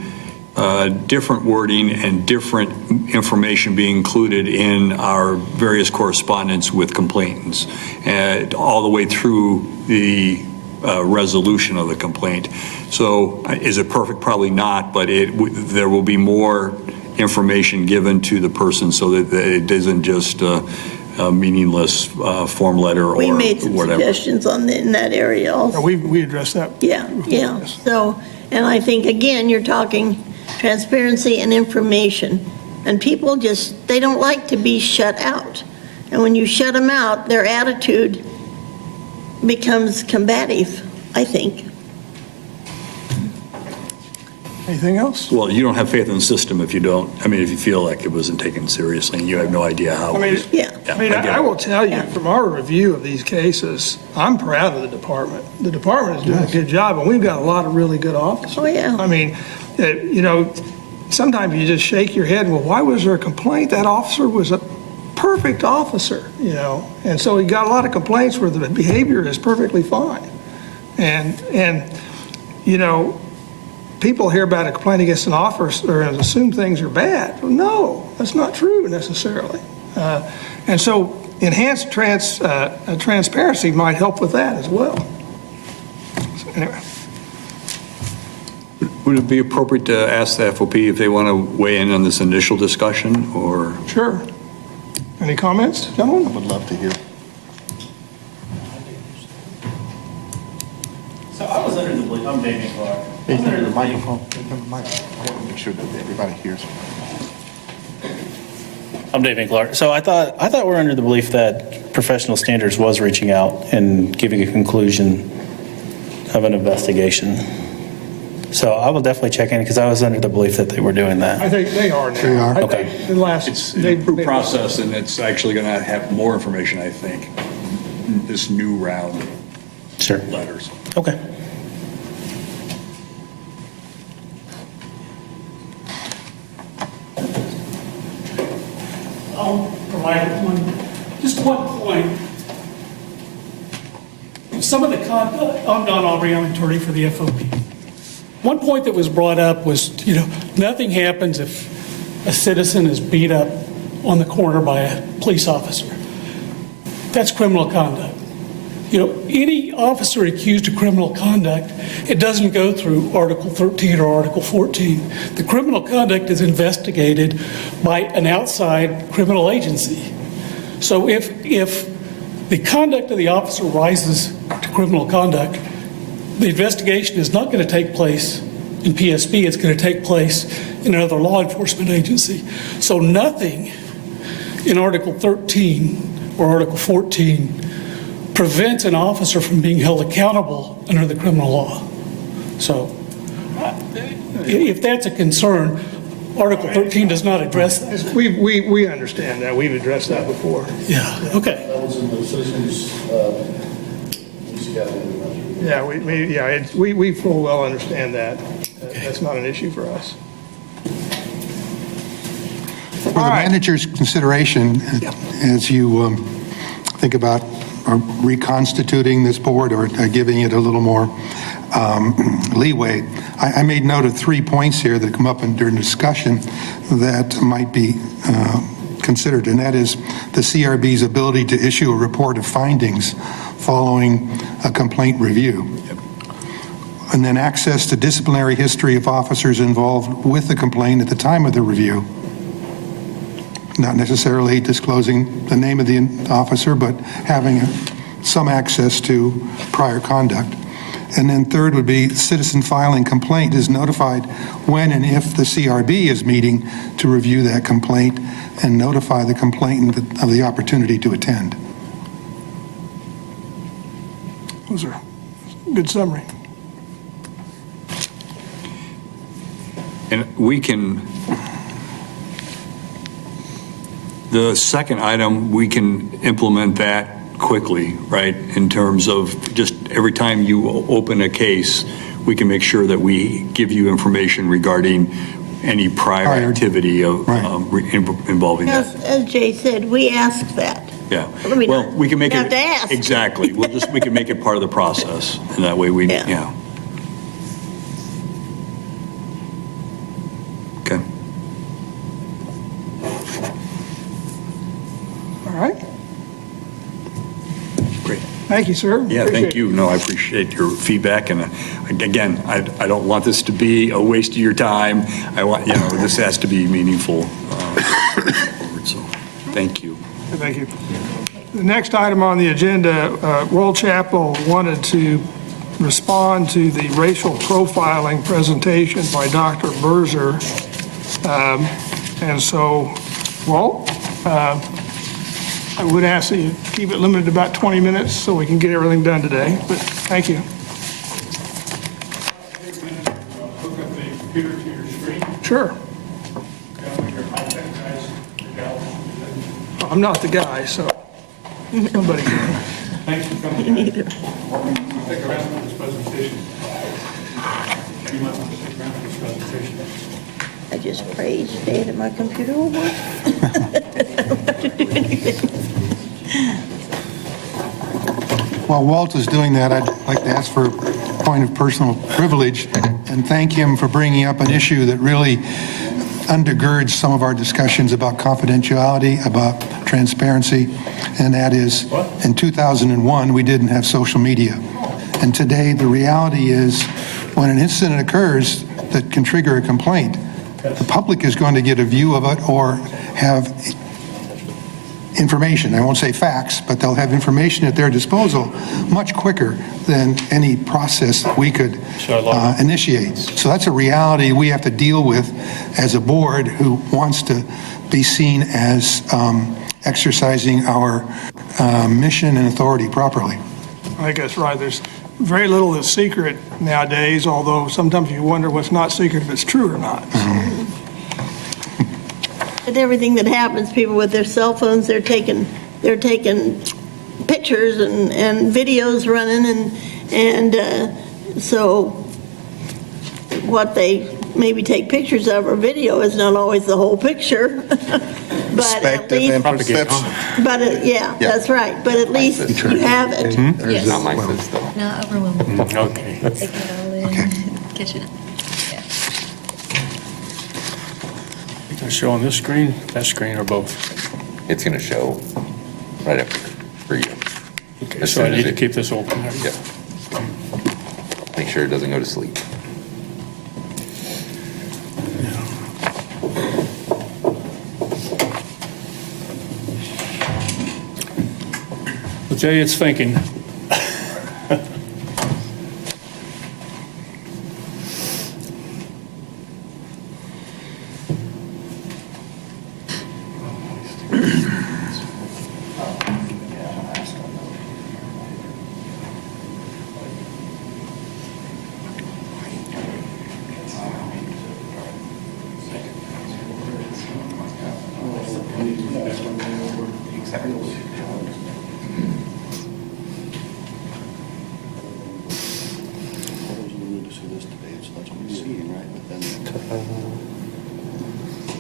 different wording and different information being included in our various correspondence with complainants, and all the way through the resolution of the complaint. So is it perfect? Probably not, but there will be more information given to the person so that it isn't just a meaninless form letter or whatever. We made some suggestions in that area also. We addressed that. Yeah. So, and I think, again, you're talking transparency and information. And people they don't like to be shut out. And when you shut them out, their attitude becomes combative, I think. Anything else? Well, you don't have faith in the system if you don't. I mean, if you feel like it wasn't taken seriously and you have no idea how. Yeah. I will tell you, from our review of these cases, I'm proud of the department. The department is doing a good job, and we've got a lot of really good officers. Oh, yeah. I mean, sometimes you just shake your head, well, why was there a complaint? That officer was a perfect officer, and so he got a lot of complaints where the behavior is perfectly fine. And people hear about a complaint against an officer and assume things are bad. Well, no, that's not true necessarily. And so enhanced transparency might help with that as well. So anyway. Would it be appropriate to ask the FOP if they want to weigh in on this initial discussion, or? Sure. Any comments, gentlemen? I would love to hear. So I was under the belief, I'm Damian Clark. I was under the belief, I want to make sure that everybody hears. I'm Damian Clark. So I thought we're under the belief that professional standards was reaching out and giving a conclusion of an investigation. So I will definitely check in because I was under the belief that they were doing I that. think they are now. They are. I think Okay. the last, It's an improved process, and it's actually going to have more information, I think, this new round Sure. of letters. Okay. I'll provide just one point. Some of the I'm Don Aubrey, I'm attorney for the FOP. One point that was brought up was, nothing happens if a citizen is beat up on the corner by a police officer. That's criminal conduct. Any officer accused of criminal conduct, it doesn't go through Article 13 or Article 14. The criminal conduct is investigated by an outside criminal agency. So if the conduct of the officer rises to criminal conduct, the investigation is not going to take place in PSB, it's going to take place in another law enforcement agency. So nothing in Article 13 or Article 14 prevents an officer from being held accountable under the criminal law. So if that's a concern, Article 13 does not address that. we understand that. We've addressed that before. Yeah, okay. That was in the citizens, Yeah, we full well understand that. That's not an issue for us. For the manager's consideration, as you think about reconstituting this board or giving it a little more leeway, I made note of 3 points here that come up during discussion that might be considered, and that is the CRB's ability to issue a report of findings following a complaint review. And then access to disciplinary history of officers involved with the complaint at the time of the review. Not necessarily disclosing the name of the officer, but having some access to prior conduct. And then third would be citizen filing complaint is notified when and if the CRB is meeting to review that complaint and notify the complainant of the opportunity to attend. Those are good summary. And we can, the second item, we can implement that quickly, right? In terms of just every time you open a case, we can make sure that we give you information regarding any prior activity of involving that. As Jay said, we ask that. Yeah. I mean, Well, we can make have it. to ask. Exactly. We can make it part of the process, and that way we, Yeah. yeah. Okay. All right. Great. Thank you, sir. Yeah, Appreciate thank you. No, I appreciate your feedback, and again, I don't want this to be a waste of your time. I want, this has to be meaningful. So, thank you. Thank you. The next item on the agenda, World Chapel wanted to respond to the racial profiling presentation by Dr. Berger. And so, Walt, I would ask that you keep it limited to about 20 minutes so we can get everything done today, but thank you. Hook up the computer to your screen. Sure. I'm not the guy, so somebody can. Thanks for coming. Neither. Stick around for this presentation. You might want to stick around for this presentation. I just pray each day that my computer will work. I don't have to do anything. While Walt is doing that, I'd like to ask for a point of personal privilege and thank him for bringing up an issue that really undergirds some of our discussions about confidentiality, about transparency, and that is, in 2001, we didn't have social media. And today, the reality is when an incident occurs that can trigger a complaint, the public is going to get a view of it or have information. I won't say facts, but they'll have information at their disposal much quicker than any process that we could initiate. So that's a reality we have to deal with as a board who wants to be seen as exercising our mission and authority properly. I think that's right. There's very little that's secret nowadays, although sometimes you wonder what's not secret, if it's true or not. And everything that happens, people with their cell phones, they're taking pictures and videos running, and so what they maybe take pictures of or video is not always the whole picture. But at Perspective and least, perception. but yeah, that's right. But at least you have it. Yes. Not my sense, though. Not overwhelming. Okay. Take it all in, catch it up. Yeah. You can show on this screen, that screen, or both. It's going to show right up here for you. Okay, As so I soon as need to it- keep this open. Yeah. Make sure it doesn't go to sleep. Well, Jay, it's thinking.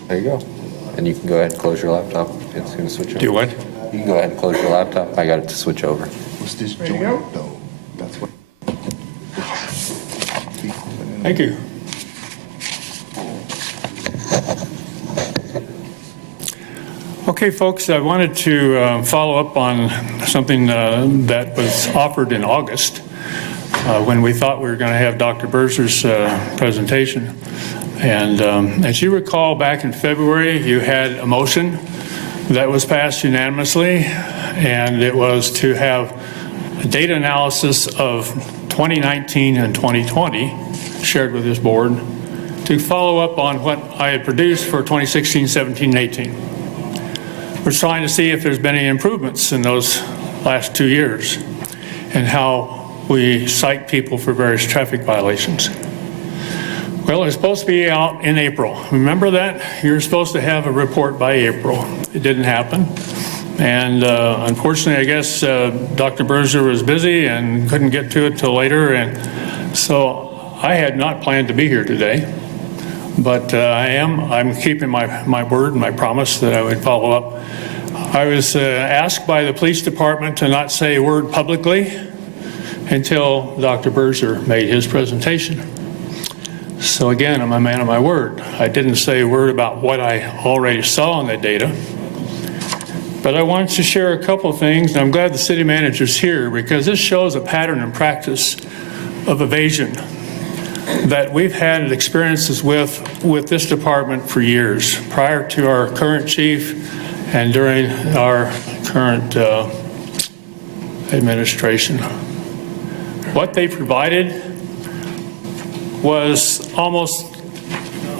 There you go. And you can go ahead and close your laptop. It's going to switch over. Do what? You can go ahead and close your laptop. I got it to switch over. What's this joint, though? That's what. Thank you. Okay, folks, I wanted to follow up on something that was offered in August when we thought we were going to have Dr. Berzer's presentation. And as you recall, back in February, you had a motion that was passed unanimously, and it was to have a data analysis of 2019 and 2020 shared with this board to follow up on what I had produced for 2016, 17, and 18. We're trying to see if there's been any improvements in those last 2 years and how we cite people for various traffic violations. Well, it's supposed to be out in April. Remember that? You're supposed to have a report by April. It didn't happen. And unfortunately, I guess Dr. Berzer was busy and couldn't get to it till later. And so I had not planned to be here today. But I'm keeping my word and my promise that I would follow up. I was asked by the police department to not say a word publicly until Dr. Berzer made his presentation. So again, I'm a man of my word. I didn't say a word about what I already saw in the data. But I wanted to share a couple of things, and I'm glad the city manager's here because this shows a pattern and practice of evasion that we've had experiences with this department for years, prior to our current chief and during our current administration. What they provided was almost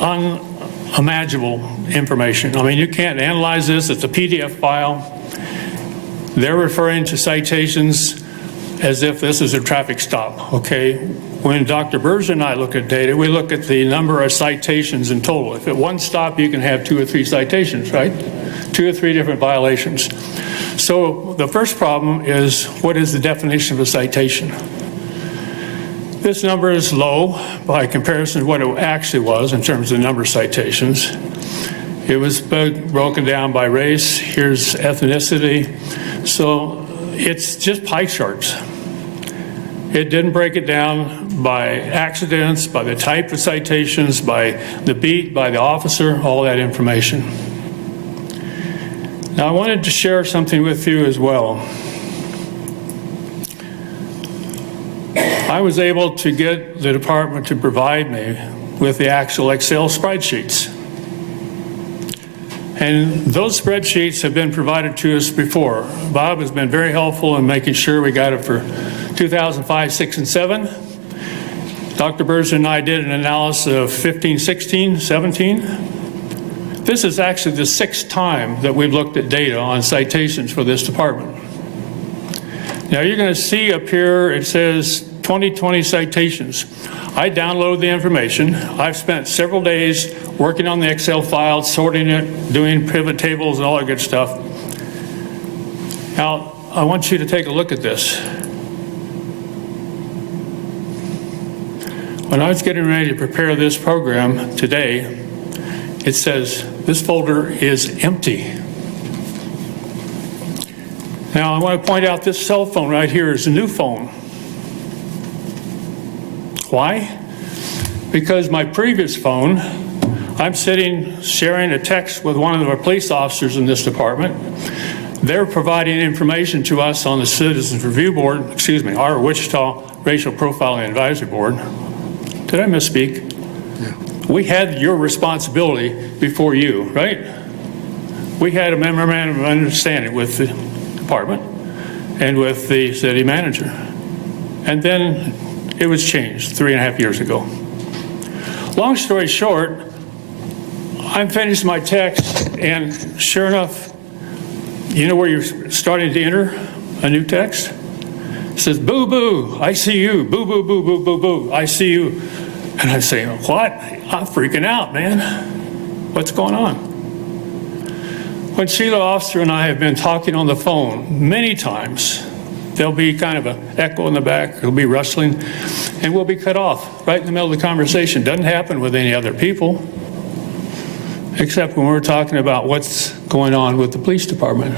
unimaginable information. I mean, you can't analyze this. It's a PDF file. They're referring to citations as if this is a traffic stop, okay? When Dr. Berzer and I look at data, we look at the number of citations in total. If at one stop, you can have 2 or 3 citations, right? 2 or 3 different violations. So the first problem is, what is the definition of a citation? This number is low by comparison to what it actually was in terms of the number of citations. It was broken down by race. Here's ethnicity. So it's just pie charts. It didn't break it down by accidents, by the type of citations, by the beat, by the officer, all that information. Now I wanted to share something with you as well. I was able to get the department to provide me with the actual Excel spreadsheets. And those spreadsheets have been provided to us before. Bob has been very helpful in making sure we got it for 2005, 6, and 7. Dr. Berger and I did an analysis of 15, 16, 17. This is actually the 6th time that we've looked at data on citations for this department. Now you're going to see up here, it says 2020 citations. I downloaded the information. I've spent several days working on the Excel file, sorting it, doing pivot tables and all that good stuff. Now, I want you to take a look at this. When I was getting ready to prepare this program today, it says this folder is empty. Now, I want to point out this cell phone right here is a new phone. Why? Because my previous phone, I'm sitting sharing a text with one of our police officers in this department. They're providing information to us on the Citizens Review Board, our Wichita Racial Profiling Advisory Board. Did I misspeak? Yeah. We had your responsibility before you, right? We had a memorandum of understanding with the department and with the city manager. And then it was changed 3.5 years ago. Long story short, I'm finished my text, and sure enough, you know where you're starting to enter a new text? It says, boo, boo, I see you. Boo, boo, boo, boo, boo, boo, I see you. And I'm saying, what? I'm freaking out, man. What's going on? When Sheila Officer and I have been talking on the phone many times, there'll be kind of an echo in the back, there'll be rustling, and we'll be cut off right in the middle of the conversation. Doesn't happen with any other people, except when we're talking about what's going on with the police department.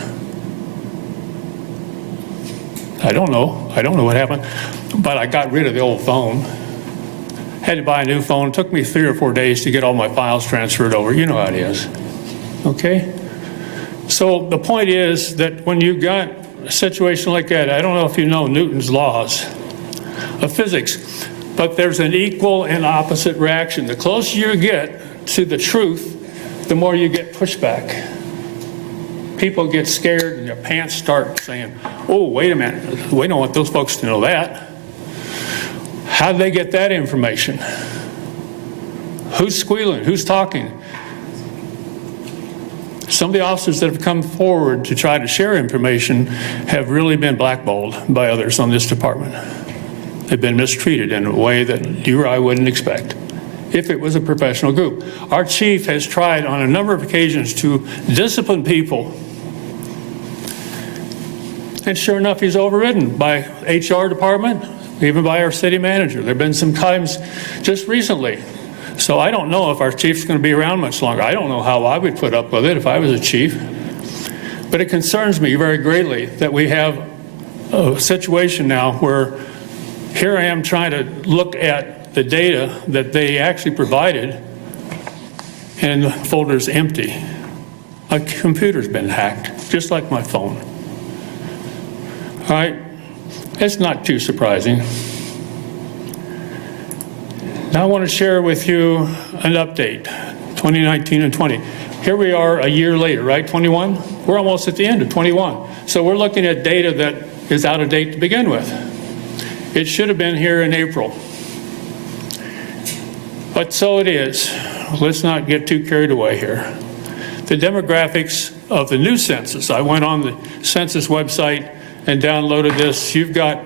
I don't know what happened, but I got rid of the old phone. Had to buy a new phone. It took me 3 or 4 days to get all my files transferred over. You know how it is, okay? So the point is that when you got a situation like that, I don't know if you know Newton's laws of physics, but there's an equal and opposite reaction. The closer you get to the truth, the more you get pushback. People get scared and their pants start saying, oh, wait a minute, we don't want those folks to know that. How did they get that information? Who's squealing? Who's talking? Some of the officers that have come forward to try to share information have really been blackballed by others on this department. They've been mistreated in a way that you or I wouldn't expect if it was a professional group. Our chief has tried on a number of occasions to discipline people. And sure enough, he's overridden by HR department, even by our city manager. There have been some times just recently. So I don't know if our chief's going to be around much longer. I don't know how I would put up with it if I was a chief. But it concerns me very greatly that we have a situation now where here I am trying to look at the data that they actually provided, and the folder's empty. My computer's been hacked, just like my phone. All right, it's not too surprising. Now I want to share with you an update, 2019 and 20. Here we are a year later, right, 21? We're almost at the end of 21. So we're looking at data that is out of date to begin with. It should have been here in April. But so it is. Let's not get too carried away here. The demographics of the new census, I went on the census website and downloaded this. You've got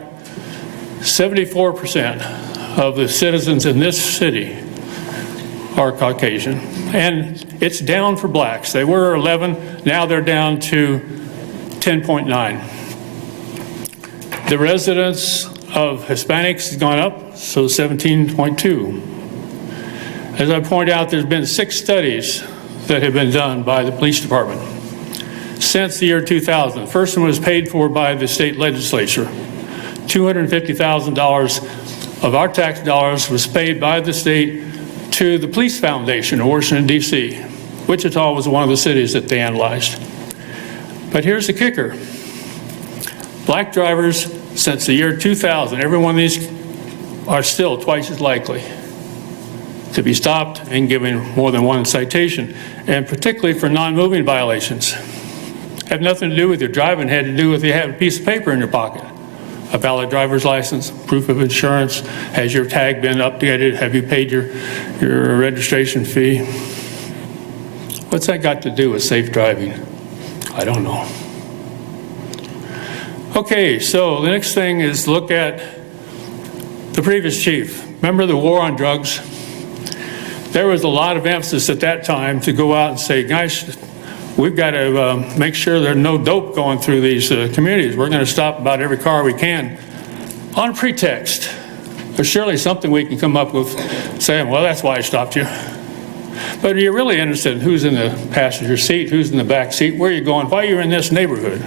74% of the citizens in this city are Caucasian. And it's down for blacks. They were 11, now they're down to 10.9. The residents of Hispanics has gone up, so 17.2. As I point out, there's been 6 studies that have been done by the police department since the year 2000. The first one was paid for by the state legislature. $250,000 of our tax dollars was paid by the state to the Police Foundation in Washington, D.C. Wichita was one of the cities that they analyzed. But here's the kicker. Black drivers, since the year 2000, every one of these are still twice as likely to be stopped and given more than one citation, and particularly for non-moving violations. Have nothing to do with your driving, had to do with you have a piece of paper in your pocket. A valid driver's license, proof of insurance, has your tag been updated, have you paid your registration fee? What's that got to do with safe driving? I don't know. Okay, so the next thing is look at the previous chief. Remember the war on drugs? There was a lot of emphasis at that time to go out and say, guys, we've got to make sure there's no dope going through these communities. We're going to stop about every car we can on pretext. There's surely something we can come up with saying, well, that's why I stopped you. But you're really interested in who's in the passenger seat, who's in the back seat, where you're going, why you're in this neighborhood.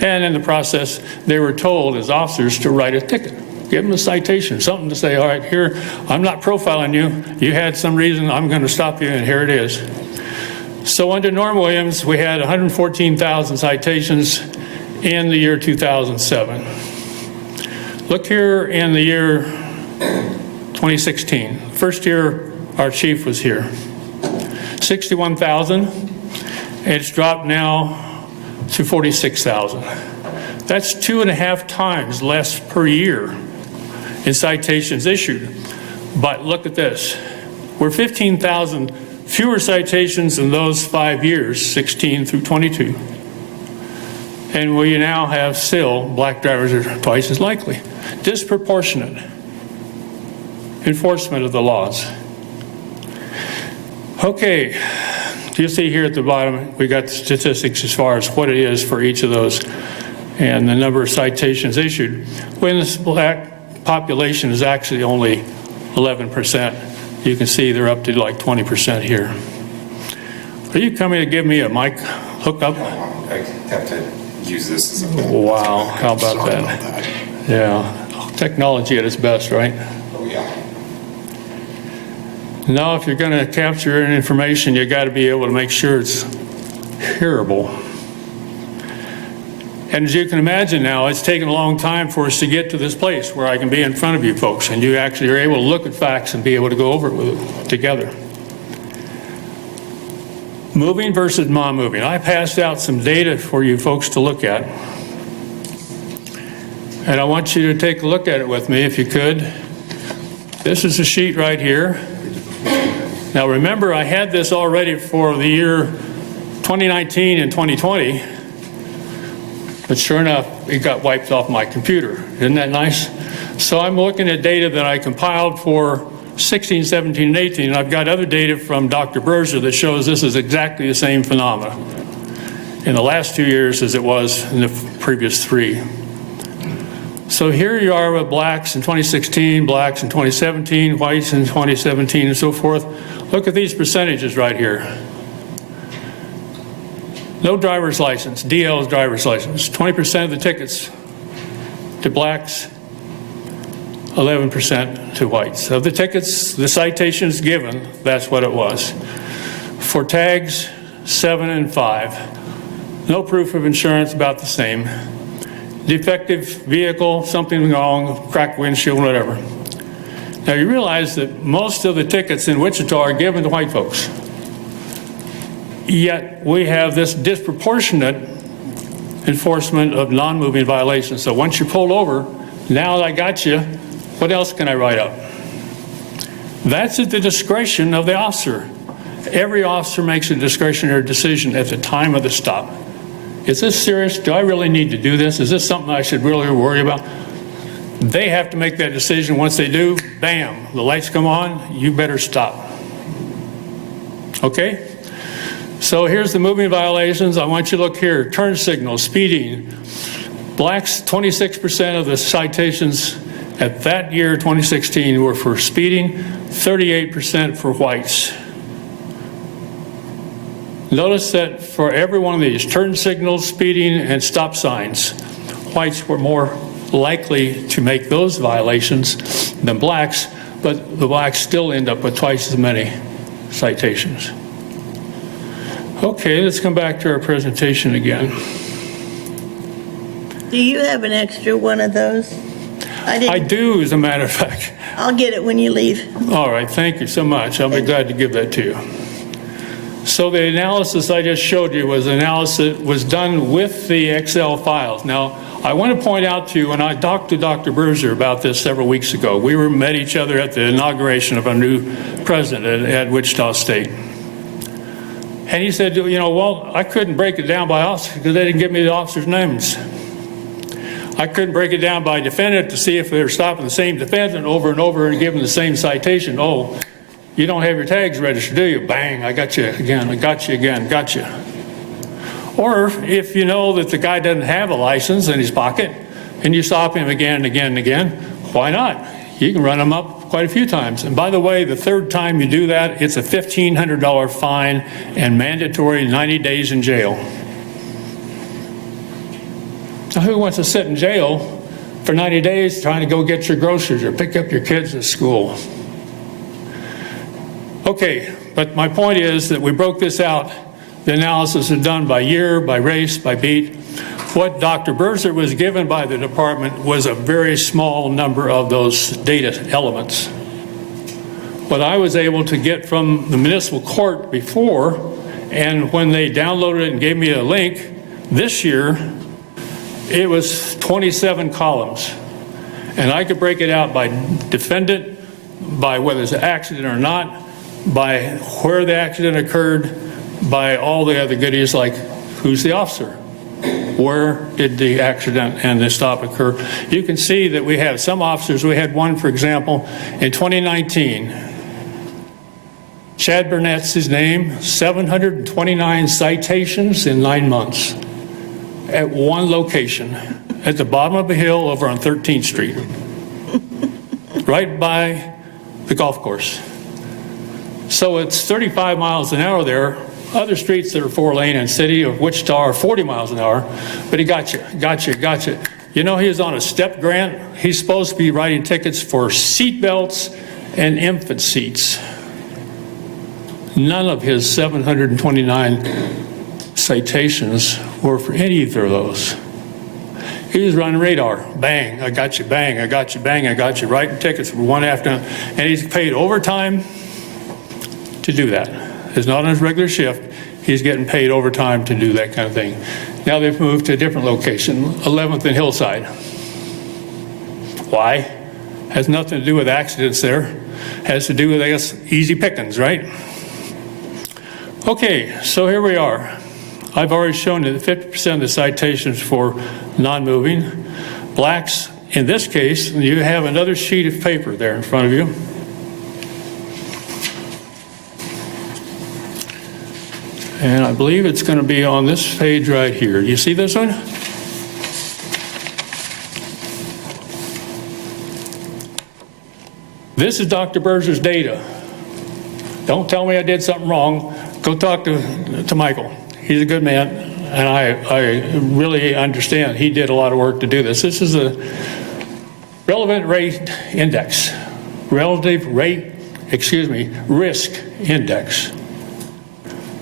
And in the process, they were told as officers to write a ticket. Give them a citation, something to say, all right, here, I'm not profiling you. You had some reason, I'm going to stop you, and here it is. So under Norm Williams, we had 114,000 citations in the year 2007. Look here in the year 2016. First year our chief was here. 61,000. It's dropped now to 46,000. That's 2.5 times less per year in citations issued. But look at this. We're 15,000 fewer citations in those 5 years, 16 through 22. And we now have still black drivers are twice as likely. Disproportionate enforcement of the laws. Okay, you see here at the bottom, we got the statistics as far as what it is for each of those and the number of citations issued. When this black population is actually only 11%, you can see they're up to like 20% here. Are you coming to give me a mic hookup? I have to use this as a... Wow, how about that? Yeah, technology at its best, right? Oh, yeah. Now, if you're going to capture information, you got to be able to make sure it's hearable. And as you can imagine now, it's taken a long time for us to get to this place where I can be in front of you folks and you actually are able to look at facts and be able to go over it with it together. Moving versus non-moving. I passed out some data for you folks to look at. And I want you to take a look at it with me if you could. This is a sheet right here. Now remember, I had this already for the year 2019 and 2020. But sure enough, it got wiped off my computer. Isn't that nice? So I'm looking at data that I compiled for 16, 17, and 18, and I've got other data from Dr. Berger that shows this is exactly the same phenomena in the last 2 years as it was in the previous 3. So here you are with blacks in 2016, blacks in 2017, whites in 2017, and so forth. Look at these percentages right here. No driver's license, DL's driver's license. 20% of the tickets to blacks, 11% to whites. Of the tickets, the citations given, that's what it was. For tags, 7 and 5. No proof of insurance, about the same. Defective vehicle, something wrong, cracked windshield, whatever. Now you realize that most of the tickets in Wichita are given to white folks. Yet we have this disproportionate enforcement of non-moving violations. So once you're pulled over, now that I got you, what else can I write up? That's at the discretion of the officer. Every officer makes a discretionary decision at the time of the stop. Is this serious? Do I really need to do this? Is this something I should really worry about? They have to make that decision. Once they do, bam, the lights come on, you better stop. Okay? So here's the moving violations. I want you to look here. Turn signals, speeding. Blacks, 26% of the citations at that year, 2016, were for speeding, 38% for whites. Notice that for every one of these, turn signals, speeding, and stop signs, whites were more likely to make those violations than blacks, but the blacks still end up with twice as many citations. Okay, let's come back to our presentation again. Do you have an extra one of those? I didn't. I do, as a matter of fact. I'll get it when you leave. All right, thank you so much. I'll be glad to give that to you. So the analysis I just showed you was done with the Excel files. Now, I want to point out to you, when I talked to Dr. Berger about this several weeks ago, we met each other at the inauguration of our new president at Wichita State. And he said, well, I couldn't break it down by officer because they didn't give me the officers' names. I couldn't break it down by defendant to see if they were stopping the same defendant over and over and giving the same citation. Oh, you don't have your tags registered, do you? Bang, I got you again, I got you again, got you. Or if you know that the guy doesn't have a license in his pocket and you stop him again and again and again, why not? You can run him up quite a few times. And by the way, the third time you do that, it's a $1,500 fine and mandatory 90 days in jail. Now, who wants to sit in jail for 90 days trying to go get your groceries or pick up your kids at school? Okay, but my point is that we broke this out. The analysis is done by year, by race, by beat. What Dr. Berger was given by the department was a very small number of those data elements. What I was able to get from the municipal court before, and when they downloaded it and gave me a link this year, it was 27 columns. And I could break it out by defendant, by whether it's an accident or not, by where the accident occurred, by all the other goodies like who's the officer, where did the accident and the stop occur. You can see that we have some officers. We had one, for example, in 2019. Chad Burnett's his name, 729 citations in 9 months at one location at the bottom of a hill over on 13th Street, right by the golf course. So it's 35 miles an hour there. Other streets that are 4-lane in the city of Wichita are 40 miles an hour, but he got you. You know, he was on a STEP grant. He's supposed to be writing tickets for seat belts and infant seats. None of his 729 citations were for either of those. He was running radar. Bang, I got you, bang, I got you, bang, I got you, writing tickets for one after another. And he's paid overtime to do that. It's not on his regular shift. He's getting paid overtime to do that kind of thing. Now they've moved to a different location, 11th and Hillside. Why? Has nothing to do with accidents there. Has to do with, I guess, easy pickings, right? Okay, so here we are. I've already shown you that 50% of the citations for non-moving. Blacks, in this case, you have another sheet of paper there in front of you. And I believe it's going to be on this page right here. Do you see this one? This is Dr. Berger's data. Don't tell me I did something wrong. Go talk to Michael. He's a good man, and I really understand. He did a lot of work to do this. This is a relevant rate index, risk index.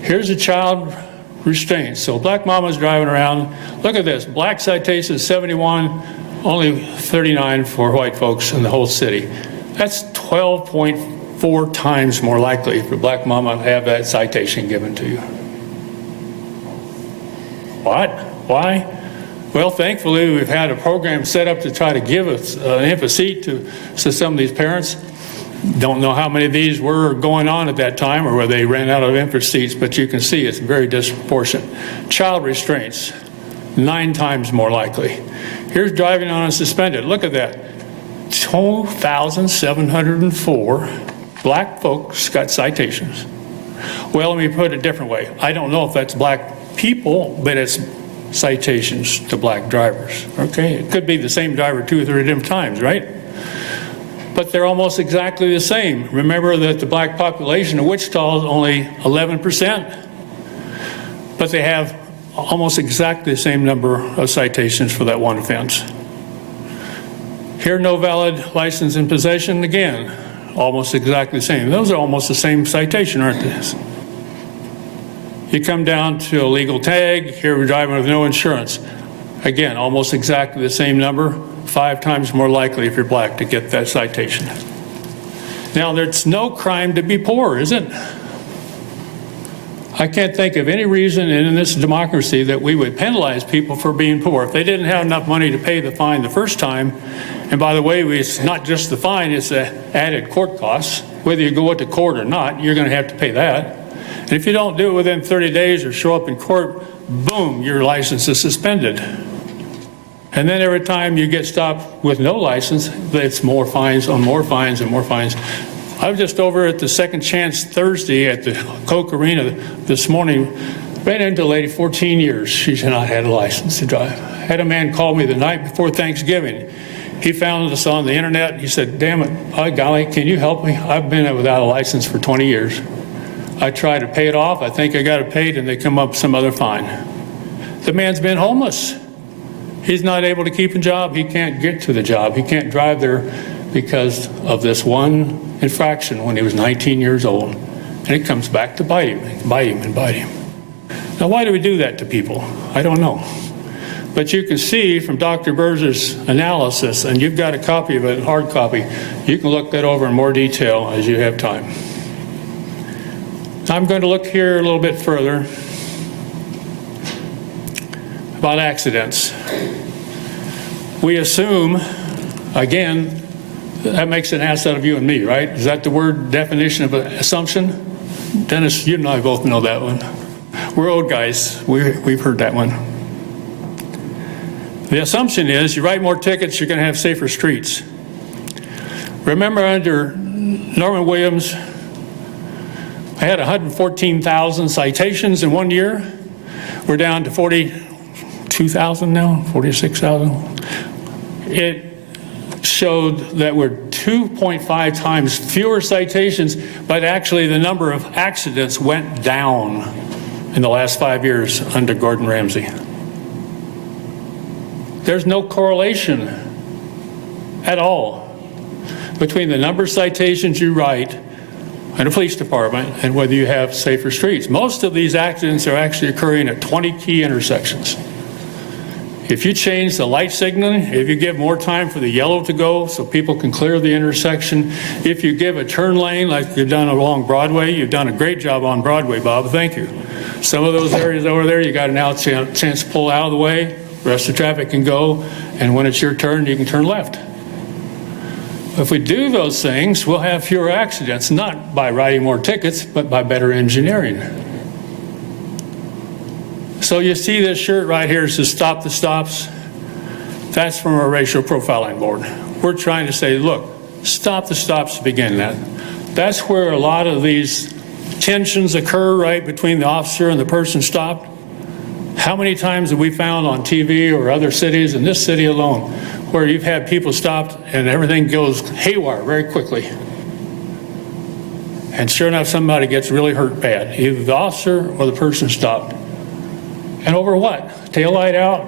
Here's a child restraint. So black mama's driving around. Look at this. Black citation 71, only 39 for white folks in the whole city. That's 12.4 times more likely for black mama to have that citation given to you. What? Why? Well, thankfully, we've had a program set up to try to give us an infant seat to some of these parents. Don't know how many of these were going on at that time or where they ran out of infant seats, but you can see it's very disproportionate. Child restraints, 9 times more likely. Here's driving on unsuspended. Look at that. 2,704 black folks got citations. Well, let me put it a different way. I don't know if that's black people, but it's citations to black drivers. Okay? It could be the same driver 2 or 3 different times, right? But they're almost exactly the same. Remember that the black population of Wichita is only 11%, but they have almost exactly the same number of citations for that one offense. Here, no valid license in possession, again, almost exactly the same. Those are almost the same citation, aren't they? You come down to a legal tag, here we're driving with no insurance. Again, almost exactly the same number, 5 times more likely if you're black to get that citation. Now, there's no crime to be poor, is it? I can't think of any reason in this democracy that we would penalize people for being poor. If they didn't have enough money to pay the fine the first time, and by the way, it's not just the fine, it's the added court costs. Whether you go to court or not, you're going to have to pay that. And if you don't do it within 30 days or show up in court, boom, your license is suspended. And then every time you get stopped with no license, it's more fines on more fines and more fines. I was just over at the Second Chance Thursday at the Coke Arena this morning. Ran into a lady, 14 years. She's not had a license to drive. Had a man call me the night before Thanksgiving. He found us on the internet. He said, damn it, oh, golly, can you help me? I've been without a license for 20 years. I tried to pay it off. I think I got it paid, and they come up with some other fine. The man's been homeless. He's not able to keep a job. He can't get to the job. He can't drive there because of this one infraction when he was 19 years old. And it comes back to bite him, and bite him, and bite him. Now, why do we do that to people? I don't know. But you can see from Dr. Berzer's analysis, and you've got a copy of it, hard copy, you can look that over in more detail as you have time. I'm going to look here a little bit further about accidents. We assume, again, that makes an ass out of you and me, right? Is that the word definition of an assumption? Dennis, you and I both know that one. We're old guys. We've heard that one. The assumption is you write more tickets, you're going to have safer streets. Remember under Norman Williams, I had 114,000 citations in 1 year. We're down to 42,000 now, 46,000. It showed that we're 2.5 times fewer citations, but actually the number of accidents went down in the last 5 years under Gordon Ramsay. There's no correlation at all between the number of citations you write in a police department and whether you have safer streets. Most of these accidents are actually occurring at 20 key intersections. If you change the light signaling, if you give more time for the yellow to go so people can clear the intersection, if you give a turn lane like you've done along Broadway, you've done a great job on Broadway, Bob, thank you. Some of those areas over there, you got now a chance to pull out of the way, the rest of the traffic can go, and when it's your turn, you can turn left. If we do those things, we'll have fewer accidents, not by writing more tickets, but by better engineering. So you see this shirt right here, it says Stop the Stops. That's from our racial profiling board. We're trying to say, look, stop the stops to begin that. That's where a lot of these tensions occur, right, between the officer and the person stopped. How many times have we found on TV or other cities, in this city alone, where you've had people stopped and everything goes haywire very quickly? And sure enough, somebody gets really hurt bad, either the officer or the person stopped. And over what? Taillight out?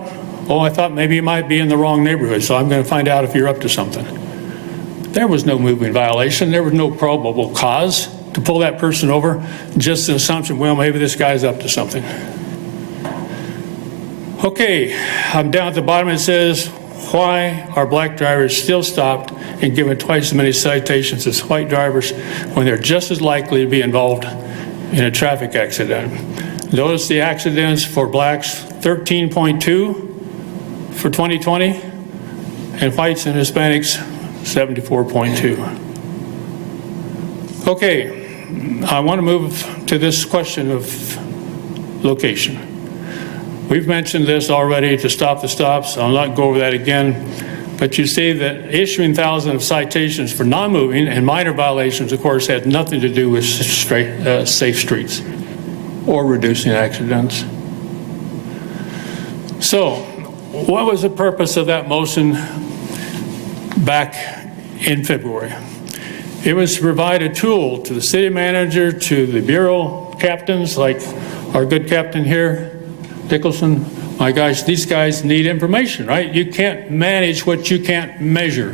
Oh, I thought maybe you might be in the wrong neighborhood, so I'm going to find out if you're up to something. There was no moving violation. There was no probable cause to pull that person over. Just an assumption, well, maybe this guy's up to something. Okay, I'm down at the bottom. It says, why are black drivers still stopped and given twice as many citations as white drivers when they're just as likely to be involved in a traffic accident? Notice the accidents for blacks, 13.2 for 2020, and whites and Hispanics, 74.2. Okay, I want to move to this question of location. We've mentioned this already to stop the stops. I'll not go over that again. But you see that issuing thousands of citations for non-moving and minor violations, of course, had nothing to do with safe streets or reducing accidents. So, what was the purpose of that motion back in February? It was to provide a tool to the city manager, to the bureau captains, like our good captain here, Dickelson. My gosh, these guys need information, right? You can't manage what you can't measure.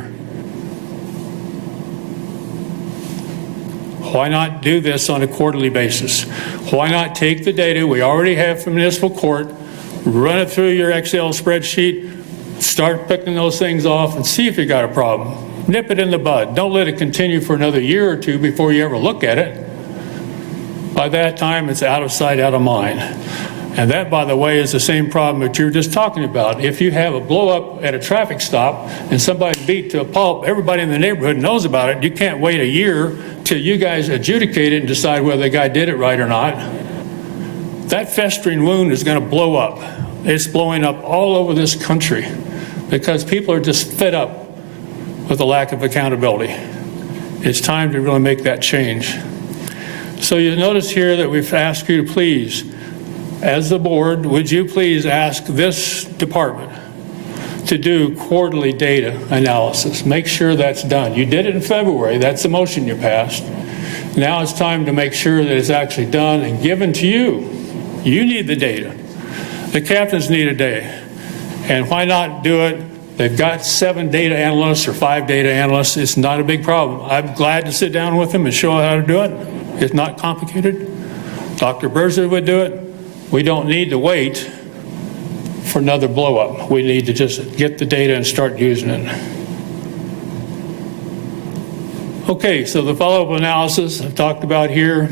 Why not do this on a quarterly basis? Why not take the data we already have from municipal court, run it through your Excel spreadsheet, Start picking those things off and see if you got a problem. Nip it in the bud. Don't let it continue for another year or two before you ever look at it. By that time, it's out of sight, out of mind. And that, by the way, is the same problem that you were just talking about. If you have a blow up at a traffic stop and somebody's beat to a pulp, everybody in the neighborhood knows about it. You can't wait a year till you guys adjudicate it and decide whether the guy did it right or not. That festering wound is going to blow up. It's blowing up all over this country because people are just fed up with the lack of accountability. It's time to really make that change. So you notice here that we've asked you to please, as the board, would you please ask this department to do quarterly data analysis? Make sure that's done. You did it in February. That's the motion you passed. Now it's time to make sure that it's actually done and given to you. You need the data. The captains need a day. And why not do it? They've got 7 data analysts or 5 data analysts. It's not a big problem. I'm glad to sit down with them and show how to do it. It's not complicated. Dr. Berzer would do it. We don't need to wait for another blow up. We need to just get the data and start using it. Okay, so the follow-up analysis I've talked about here.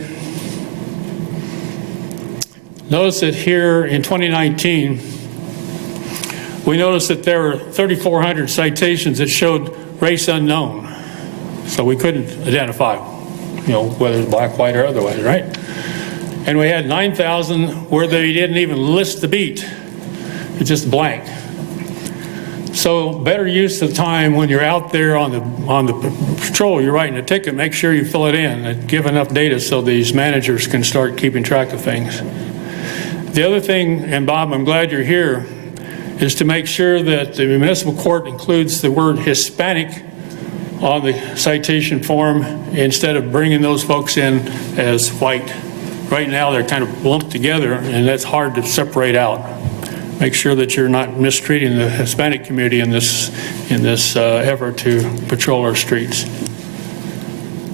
Notice that here in 2019, we noticed that there were 3,400 citations that showed race unknown. So we couldn't identify, whether it's black, white, or otherwise, right? And we had 9,000 where they didn't even list the beat. It's just blank. So better use of time when you're out there on the patrol, you're writing a ticket, make sure you fill it in and give enough data so these managers can start keeping track of things. The other thing, and Bob, I'm glad you're here, is to make sure that the municipal court includes the word Hispanic on the citation form instead of bringing those folks in as white. Right now, they're kind of lumped together, and that's hard to separate out. Make sure that you're not mistreating the Hispanic community in this effort to patrol our streets.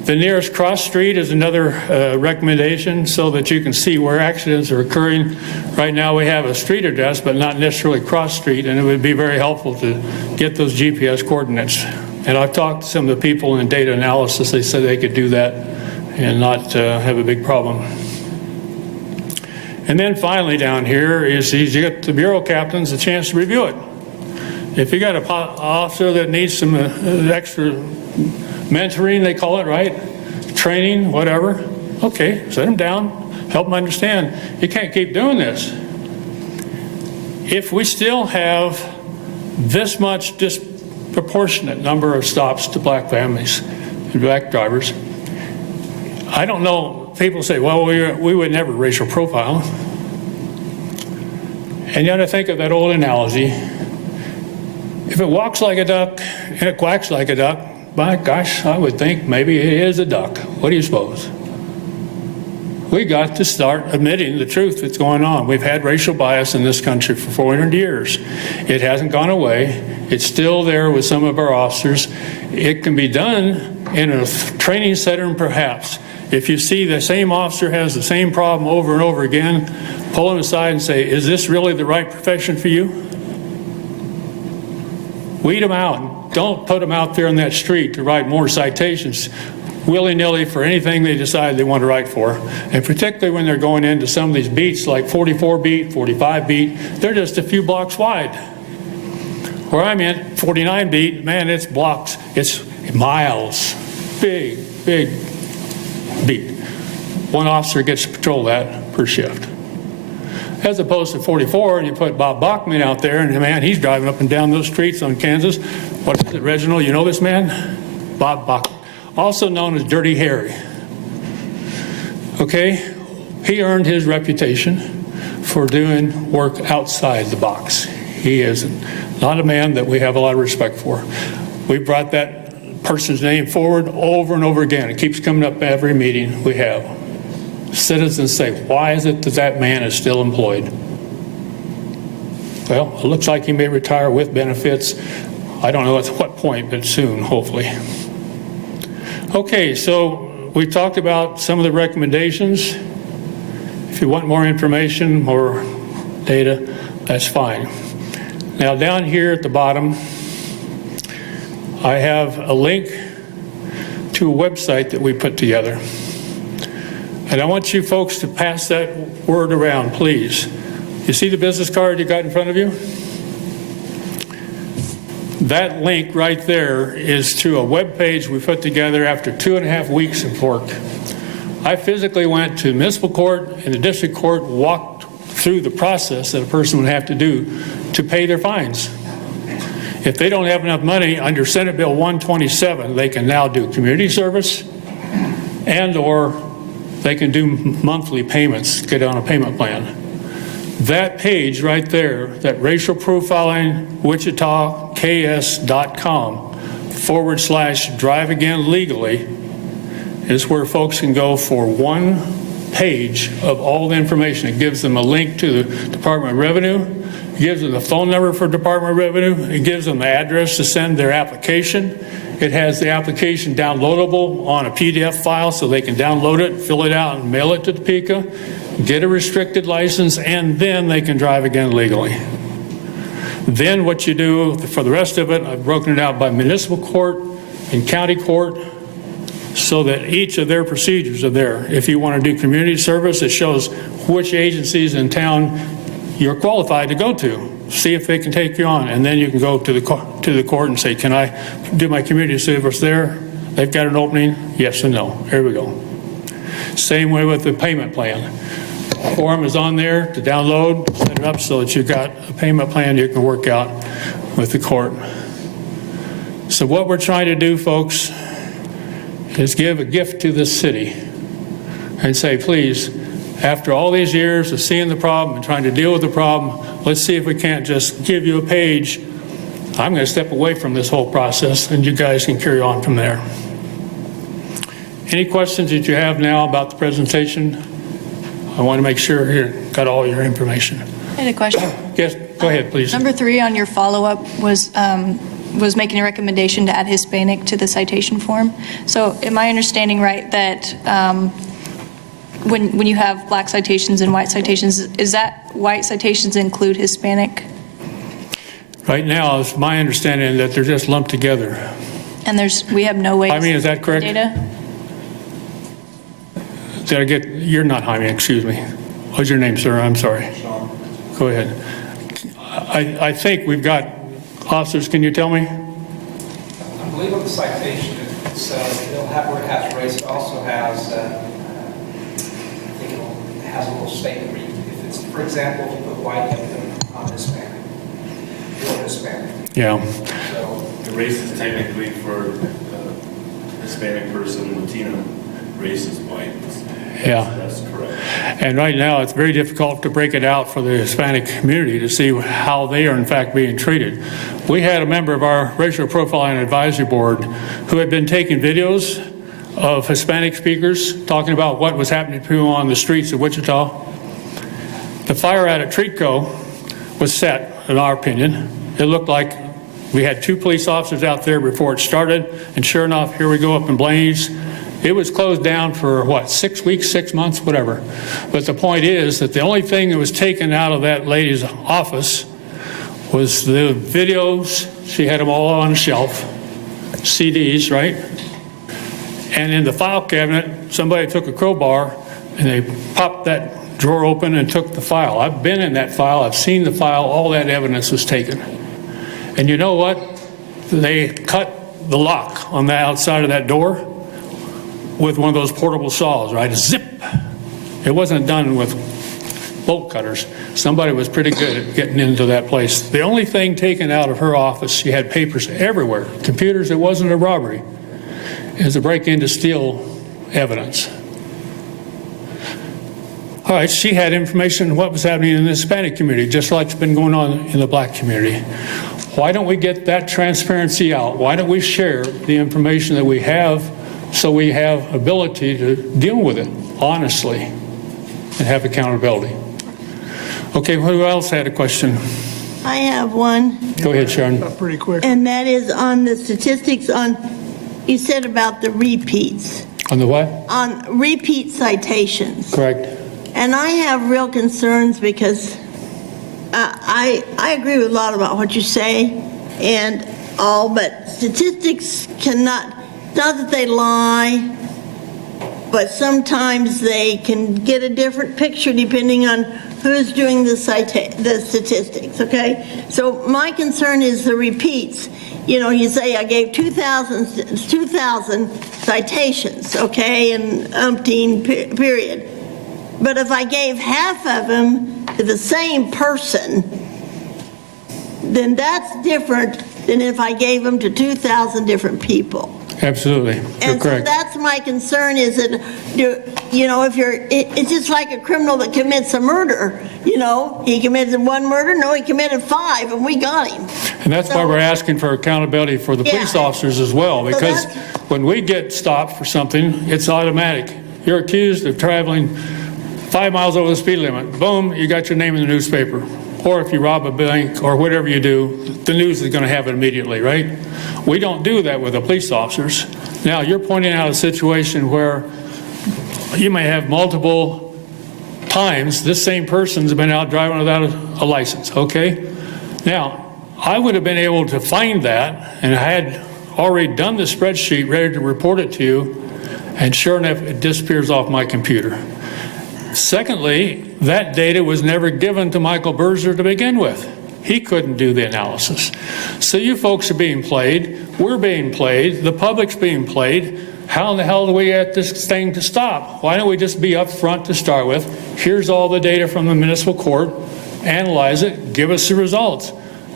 The nearest cross street is another recommendation so that you can see where accidents are occurring. Right now, we have a street address, but not necessarily cross street, and it would be very helpful to get those GPS coordinates. And I've talked to some of the people in data analysis. They said they could do that and not have a big problem. And then finally down here is you get the bureau captains a chance to review it. If you got an officer that needs some extra mentoring, they call it, right? Training, whatever. Okay, sit them down, help them understand. You can't keep doing this. If we still have this much disproportionate number of stops to black families and black drivers, I don't know. People say, well, we would never racial profile. And you got to think of that old analogy. If it walks like a duck and it quacks like a duck, my gosh, I would think maybe it is a duck. What do you suppose? We got to start admitting the truth that's going on. We've had racial bias in this country for 400 years. It hasn't gone away. It's still there with some of our officers. It can be done in a training center, perhaps. If you see the same officer has the same problem over and over again, pull him aside and say, is this really the right profession for you? Weed them out. Don't put them out there on that street to write more citations willy-nilly for anything they decide they want to write for. And particularly when they're going into some of these beats like 44 beat, 45 beat, they're just a few blocks wide. Where I'm in, 49 beat, man, it's blocks, it's miles, big beat. One officer gets to patrol that per shift. As opposed to 44, and you put Bob Bachman out there, and man, he's driving up and down those streets on Kansas. What is it, Reginald? You know this man? Bob Bachman, also known as Dirty Harry. Okay? He earned his reputation for doing work outside the box. He is not a man that we have a lot of respect for. We brought that person's name forward over and over again. It keeps coming up every meeting we have. Citizens say, why is it that that man is still employed? Well, it looks like he may retire with benefits. I don't know at what point, but soon, hopefully. Okay, so we talked about some of the recommendations. If you want more information or data, that's fine. Now, down here at the bottom, I have a link to a website that we put together. And I want you folks to pass that word around, please. You see the business card you got in front of you? That link right there is to a web page we put together after 2.5 weeks of work. I physically went to municipal court and the district court, walked through the process that a person would have to do to pay their fines. If they don't have enough money under Senate Bill 127, they can now do community service and/or they can do monthly payments, get on a payment plan. That page right there, that racial profiling, wichitaks.com/drive again legally, is where folks can go for one page of all the information. It gives them a link to the Department of Revenue, it gives them the phone number for Department of Revenue, it gives them the address to send their application. It has the application downloadable on a PDF file so they can download it, fill it out, and mail it to Topeka, get a restricted license, and then they can drive again legally. Then what you do for the rest of it, I've broken it out by municipal court and county court so that each of their procedures are there. If you want to do community service, it shows which agencies in town you're qualified to go to. See if they can take you on, and then you can go to the court and say, can I do my community service there? They've got an opening, yes and no. Here we go. Same way with the payment plan. Form is on there to download, set it up so that you've got a payment plan you can work out with the court. So what we're trying to do, folks, is give a gift to this city and say, please, after all these years of seeing the problem and trying to deal with the problem, let's see if we can't just give you a page. I'm going to step away from this whole process and you guys can carry on from there. Any questions that you have now about the presentation? I want to make sure you got all your information. I had a question. Yes, go ahead, please. Number 3 on your follow-up was making a recommendation to add Hispanic to the citation form. So am I understanding right that when you have black citations and white citations, is that white citations include Hispanic? Right now, it's my understanding that they're just lumped together. And we have no way. Jaime, is that correct? Data? Did I get, you're not Jaime, excuse me. What's your name, sir? I'm sorry. Sean. Go ahead. I think we've got, officers, can you tell me? I believe on the citation, it'll have where it has race, it also has, I think it has a little statement where if it's, for example, if you put white, you have to put Hispanic, or Hispanic. Yeah. So, The race is technically for Hispanic person, Latino race is white. Yeah. That's correct. And right now, it's very difficult to break it out for the Hispanic community to see how they are in fact being treated. We had a member of our Racial Profiling Advisory Board who had been taking videos of Hispanic speakers talking about what was happening to people on the streets of Wichita. The fire out at Treatco was set, in our opinion. It looked like we had 2 police officers out there before it started, and sure enough, here we go up in Blaze. It was closed down for, 6 weeks, 6 months, whatever. But the point is that the only thing that was taken out of that lady's office was the videos. She had them all on a shelf, CDs, right? And in the file cabinet, somebody took a crowbar and they popped that drawer open and took the file. I've been in that file. I've seen the file. All that evidence was taken. And you know what? They cut the lock on the outside of that door with one of those portable saws, right? Zip. It wasn't done with bolt cutters. Somebody was pretty good at getting into that place. The only thing taken out of her office, she had papers everywhere, computers, it wasn't a robbery, is a break-in to steal evidence. All right, she had information on what was happening in the Hispanic community, just like it's been going on in the black community. Why don't we get that transparency out? Why don't we share the information that we have so we have ability to deal with it honestly and have accountability? Okay, who else had a question? I have one, Go ahead, Sharon. Pretty quick. and that is on the statistics on, you said about the repeats, On the what? on repeat citations. Correct. And I have real concerns because I agree with a lot about what you say and all, but statistics cannot, not that they lie, but sometimes they can get a different picture depending on who's doing the statistics, okay? So my concern is the repeats. You know, you say I gave 2,000 citations, okay, in umpteen period. But if I gave half of them to the same person, then that's different than if I gave them to 2,000 different people. Absolutely. You're And so correct. that's my concern is that, you know, if you're, it's just like a criminal that commits a murder, you know, he committed one murder, no, he committed 5 and we got him. And that's why So- we're asking for accountability for the police Yeah. officers as well, So because that's- when we get stopped for something, it's automatic. You're accused of traveling 5 miles over the speed limit. Boom, you got your name in the newspaper. Or if you rob a bank or whatever you do, the news is going to have it immediately, right? We don't do that with the police officers. Now, you're pointing out a situation where you may have multiple times this same person's been out driving without a license, okay? Now, I would have been able to find that, and I had already done the spreadsheet ready to report it to you, and sure enough, it disappears off my computer. Secondly, that data was never given to Michael Berzer to begin with. He couldn't do the analysis. So you folks are being played, we're being played, the public's being played. How in the hell do we get this thing to stop? Why don't we just be upfront to start with? Here's all the data from the municipal court, analyze it, give us the results.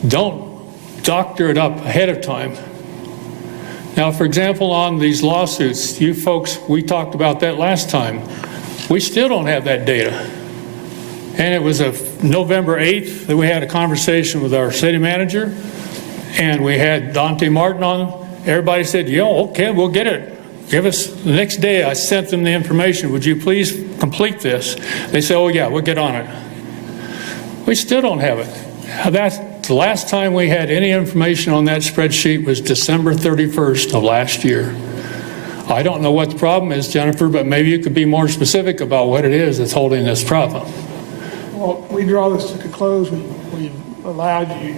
Don't doctor it up ahead of time. Now, for example, on these lawsuits, you folks, we talked about that last time. We still don't have that data. And it was November 8th that we had a conversation with our city manager, and we had Dante Martin on. Everybody said, yeah, okay, we'll get it. Give us, the next day I sent them the information. Would you please complete this? They said, oh yeah, we'll get on it. We still don't have it. That's the last time we had any information on that spreadsheet was December 31st of last year. I don't know what the problem is, Jennifer, but maybe you could be more specific about what it is that's holding this problem. Well, we draw this to a close. We've allowed you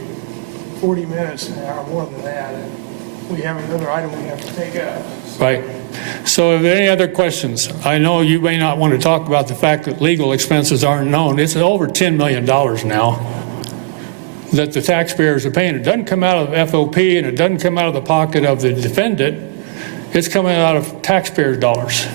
40 minutes now, or more than that. And we have another item we have to take up. Right. So are there any other questions? I know you may not want to talk about the fact that legal expenses aren't known. It's over $10 million now that the taxpayers are paying. It doesn't come out of FOP and it doesn't come out of the pocket of the defendant. It's coming out of taxpayer dollars.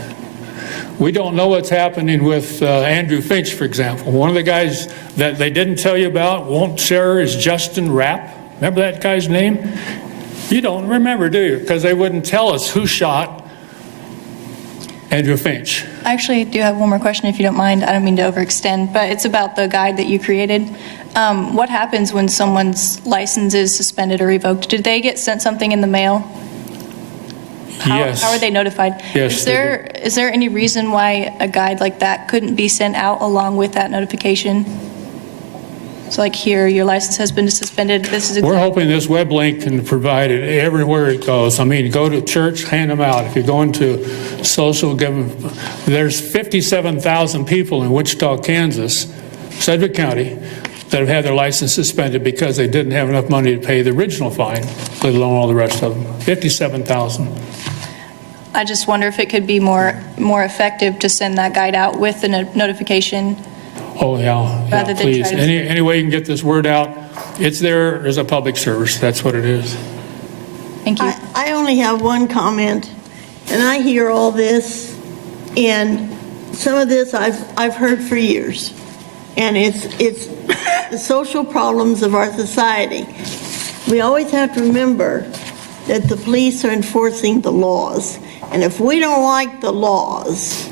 We don't know what's happening with Andrew Finch, for example. One of the guys that they didn't tell you about, won't share, is Justin Rapp. Remember that guy's name? You don't remember, do you? Because they wouldn't tell us who shot Andrew Finch. I actually do have one more question, if you don't mind. I don't mean to overextend, but it's about the guide that you created. What happens when someone's license is suspended or revoked? Did they get sent something in the mail? Yes. How are they notified? Yes, Is they there any reason why a guide like that couldn't be sent out along with that notification? So like here, your license has been suspended. This is We're hoping this web link can provide it everywhere it goes. I mean, go to church, hand them out. If you're going to social, give them. There's 57,000 people in Wichita, Kansas, Sedgwick County, that have had their license suspended because they didn't have enough money to pay the original fine, let alone all the rest of them. 57,000. I just wonder if it could be more effective to send that guide out with the notification. Oh, yeah, Rather than please. try to- Any way you can get this word out, it's there as a public service. That's what it is. Thank you. I only have one comment, and I hear all this, and some of this I've heard for years, and it's the social problems of our society. We always have to remember that the police are enforcing the laws, and if we don't like the laws,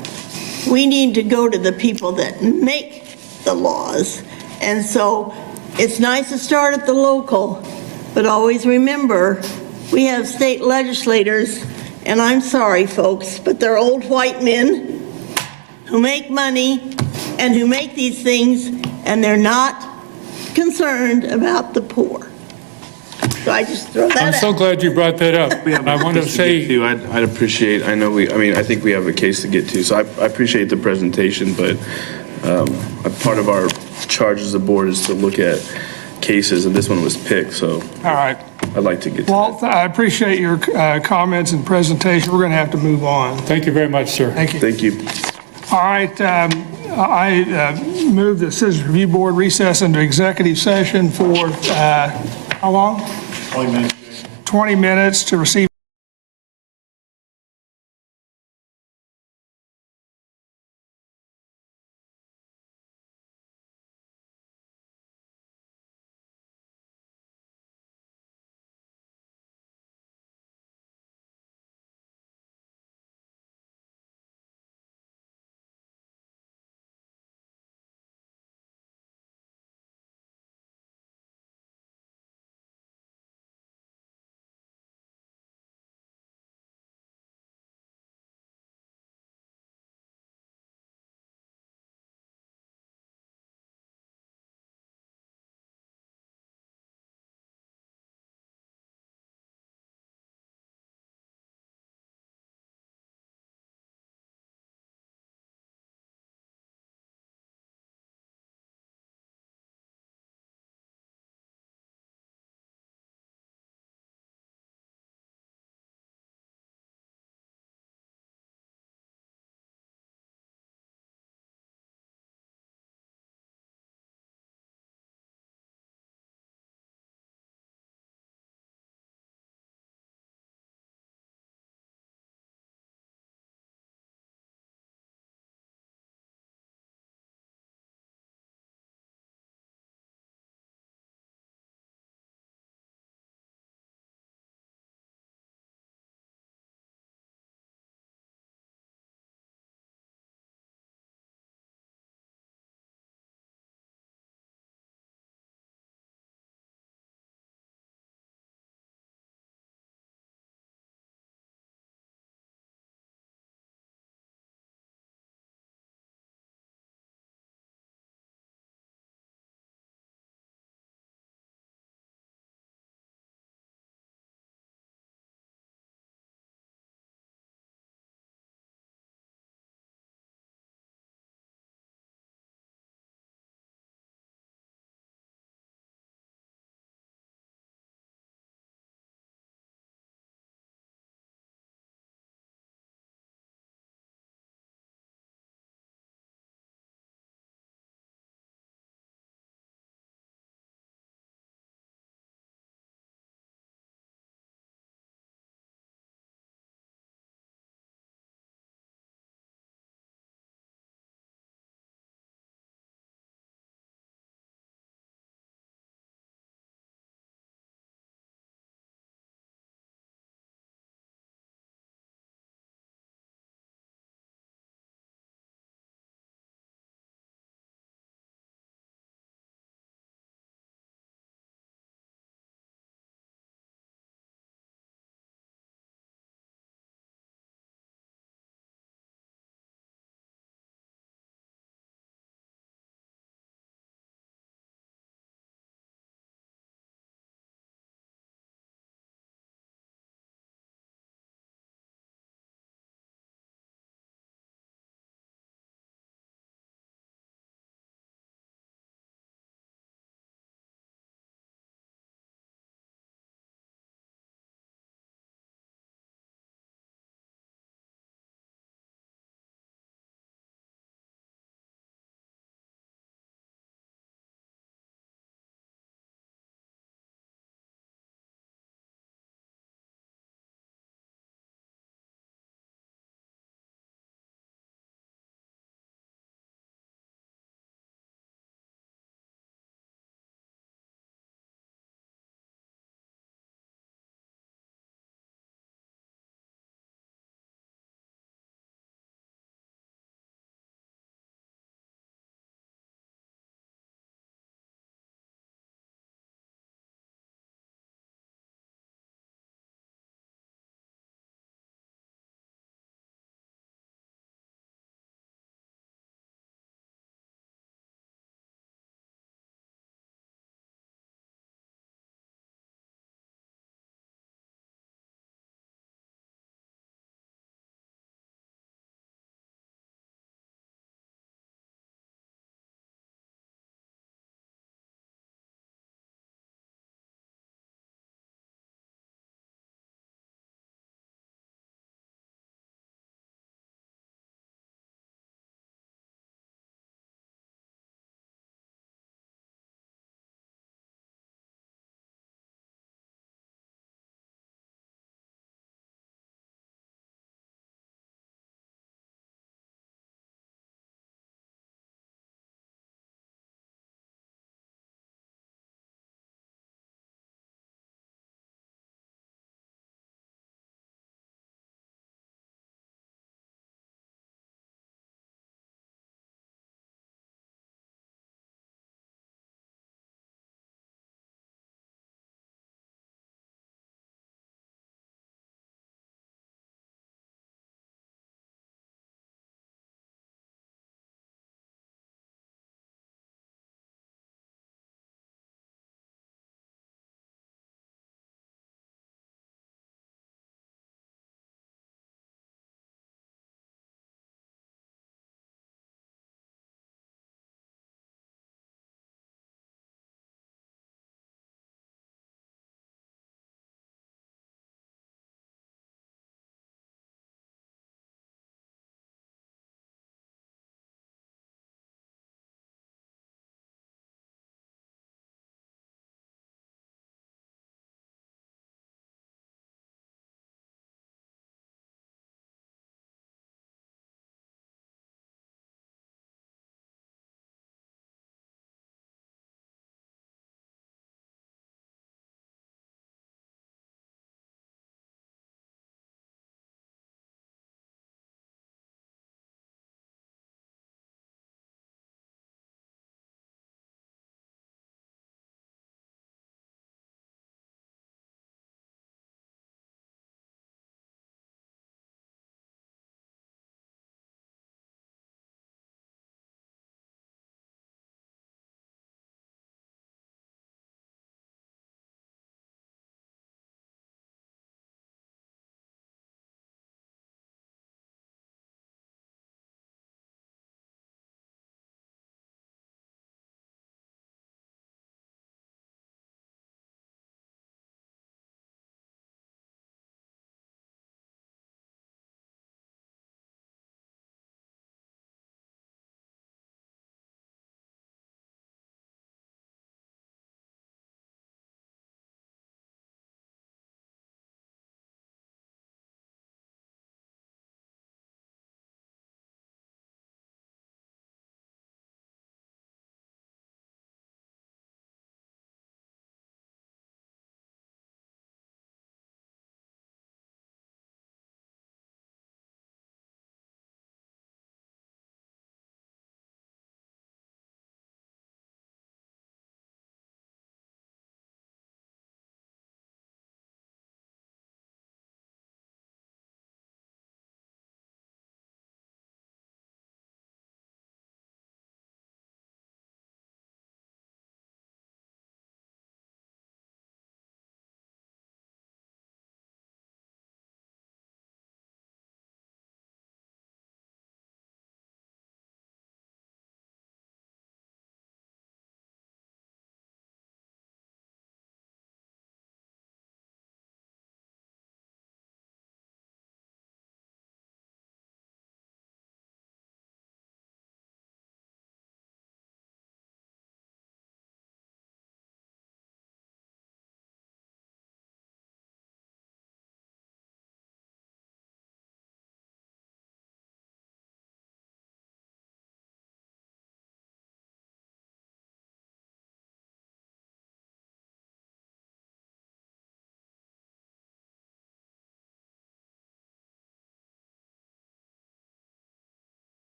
we need to go to the people that make the laws. And so it's nice to start at the local, but always remember, we have state legislators, and I'm sorry, folks, but they're old white men who make money and who make these things, and they're not concerned about the poor. So I just throw that I'm so out. glad you brought that up. I want to say, I'd appreciate, I think we have a case to get to, so I appreciate the presentation, but A part of our charge as a board is to look at cases, and this one was picked, so All right. I'd like to get to Walt, that. I appreciate your comments and presentation. We're going to have to move on. Thank you very much, sir. Thank you. Thank you. All right, I move the Citizens Review Board recess into executive session for, how long? 20 minutes. 20 minutes to receive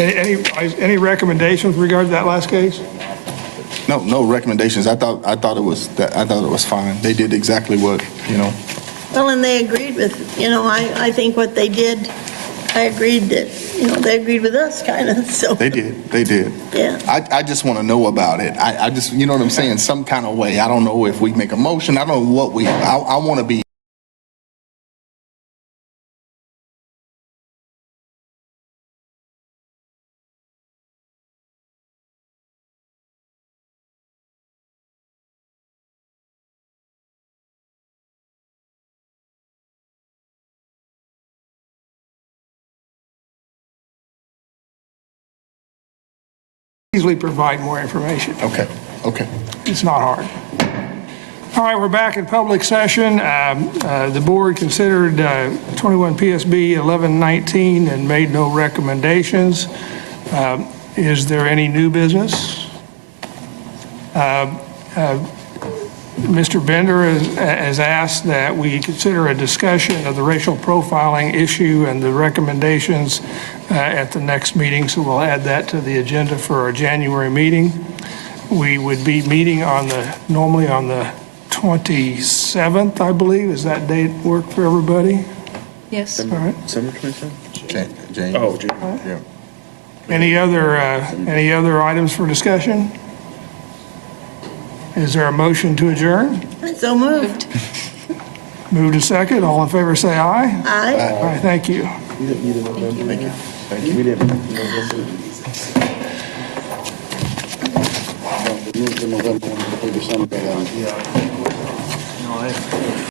Any recommendations with regard to that last case? No recommendations. I thought it was fine. They did exactly what, Well, and they agreed with, I think what they did, I agreed that, they agreed with us, kind of, so. They did. Yeah. I just want to know about it. I just, you know what I'm saying, some kind of way. I don't know if we make a motion. I don't know what I want to be Easily provide more information. Okay. It's not hard. All right, we're back in public session. The board considered 21 PSB 1119 and made no recommendations. Is there any new business? Mr. Bender has asked that we consider a discussion of the racial profiling issue and the recommendations at the next meeting, so we'll add that to the agenda for our January meeting. We would be meeting normally on the 27th, I believe. Does that date work for everybody? Yes. All right. December 27th? James. Oh, June. Yeah. Any other items for discussion? Is there a motion to adjourn? So moved. Move to second. All in favor, say aye. Aye. All right, thank you. Thank you. We didn't. November, December.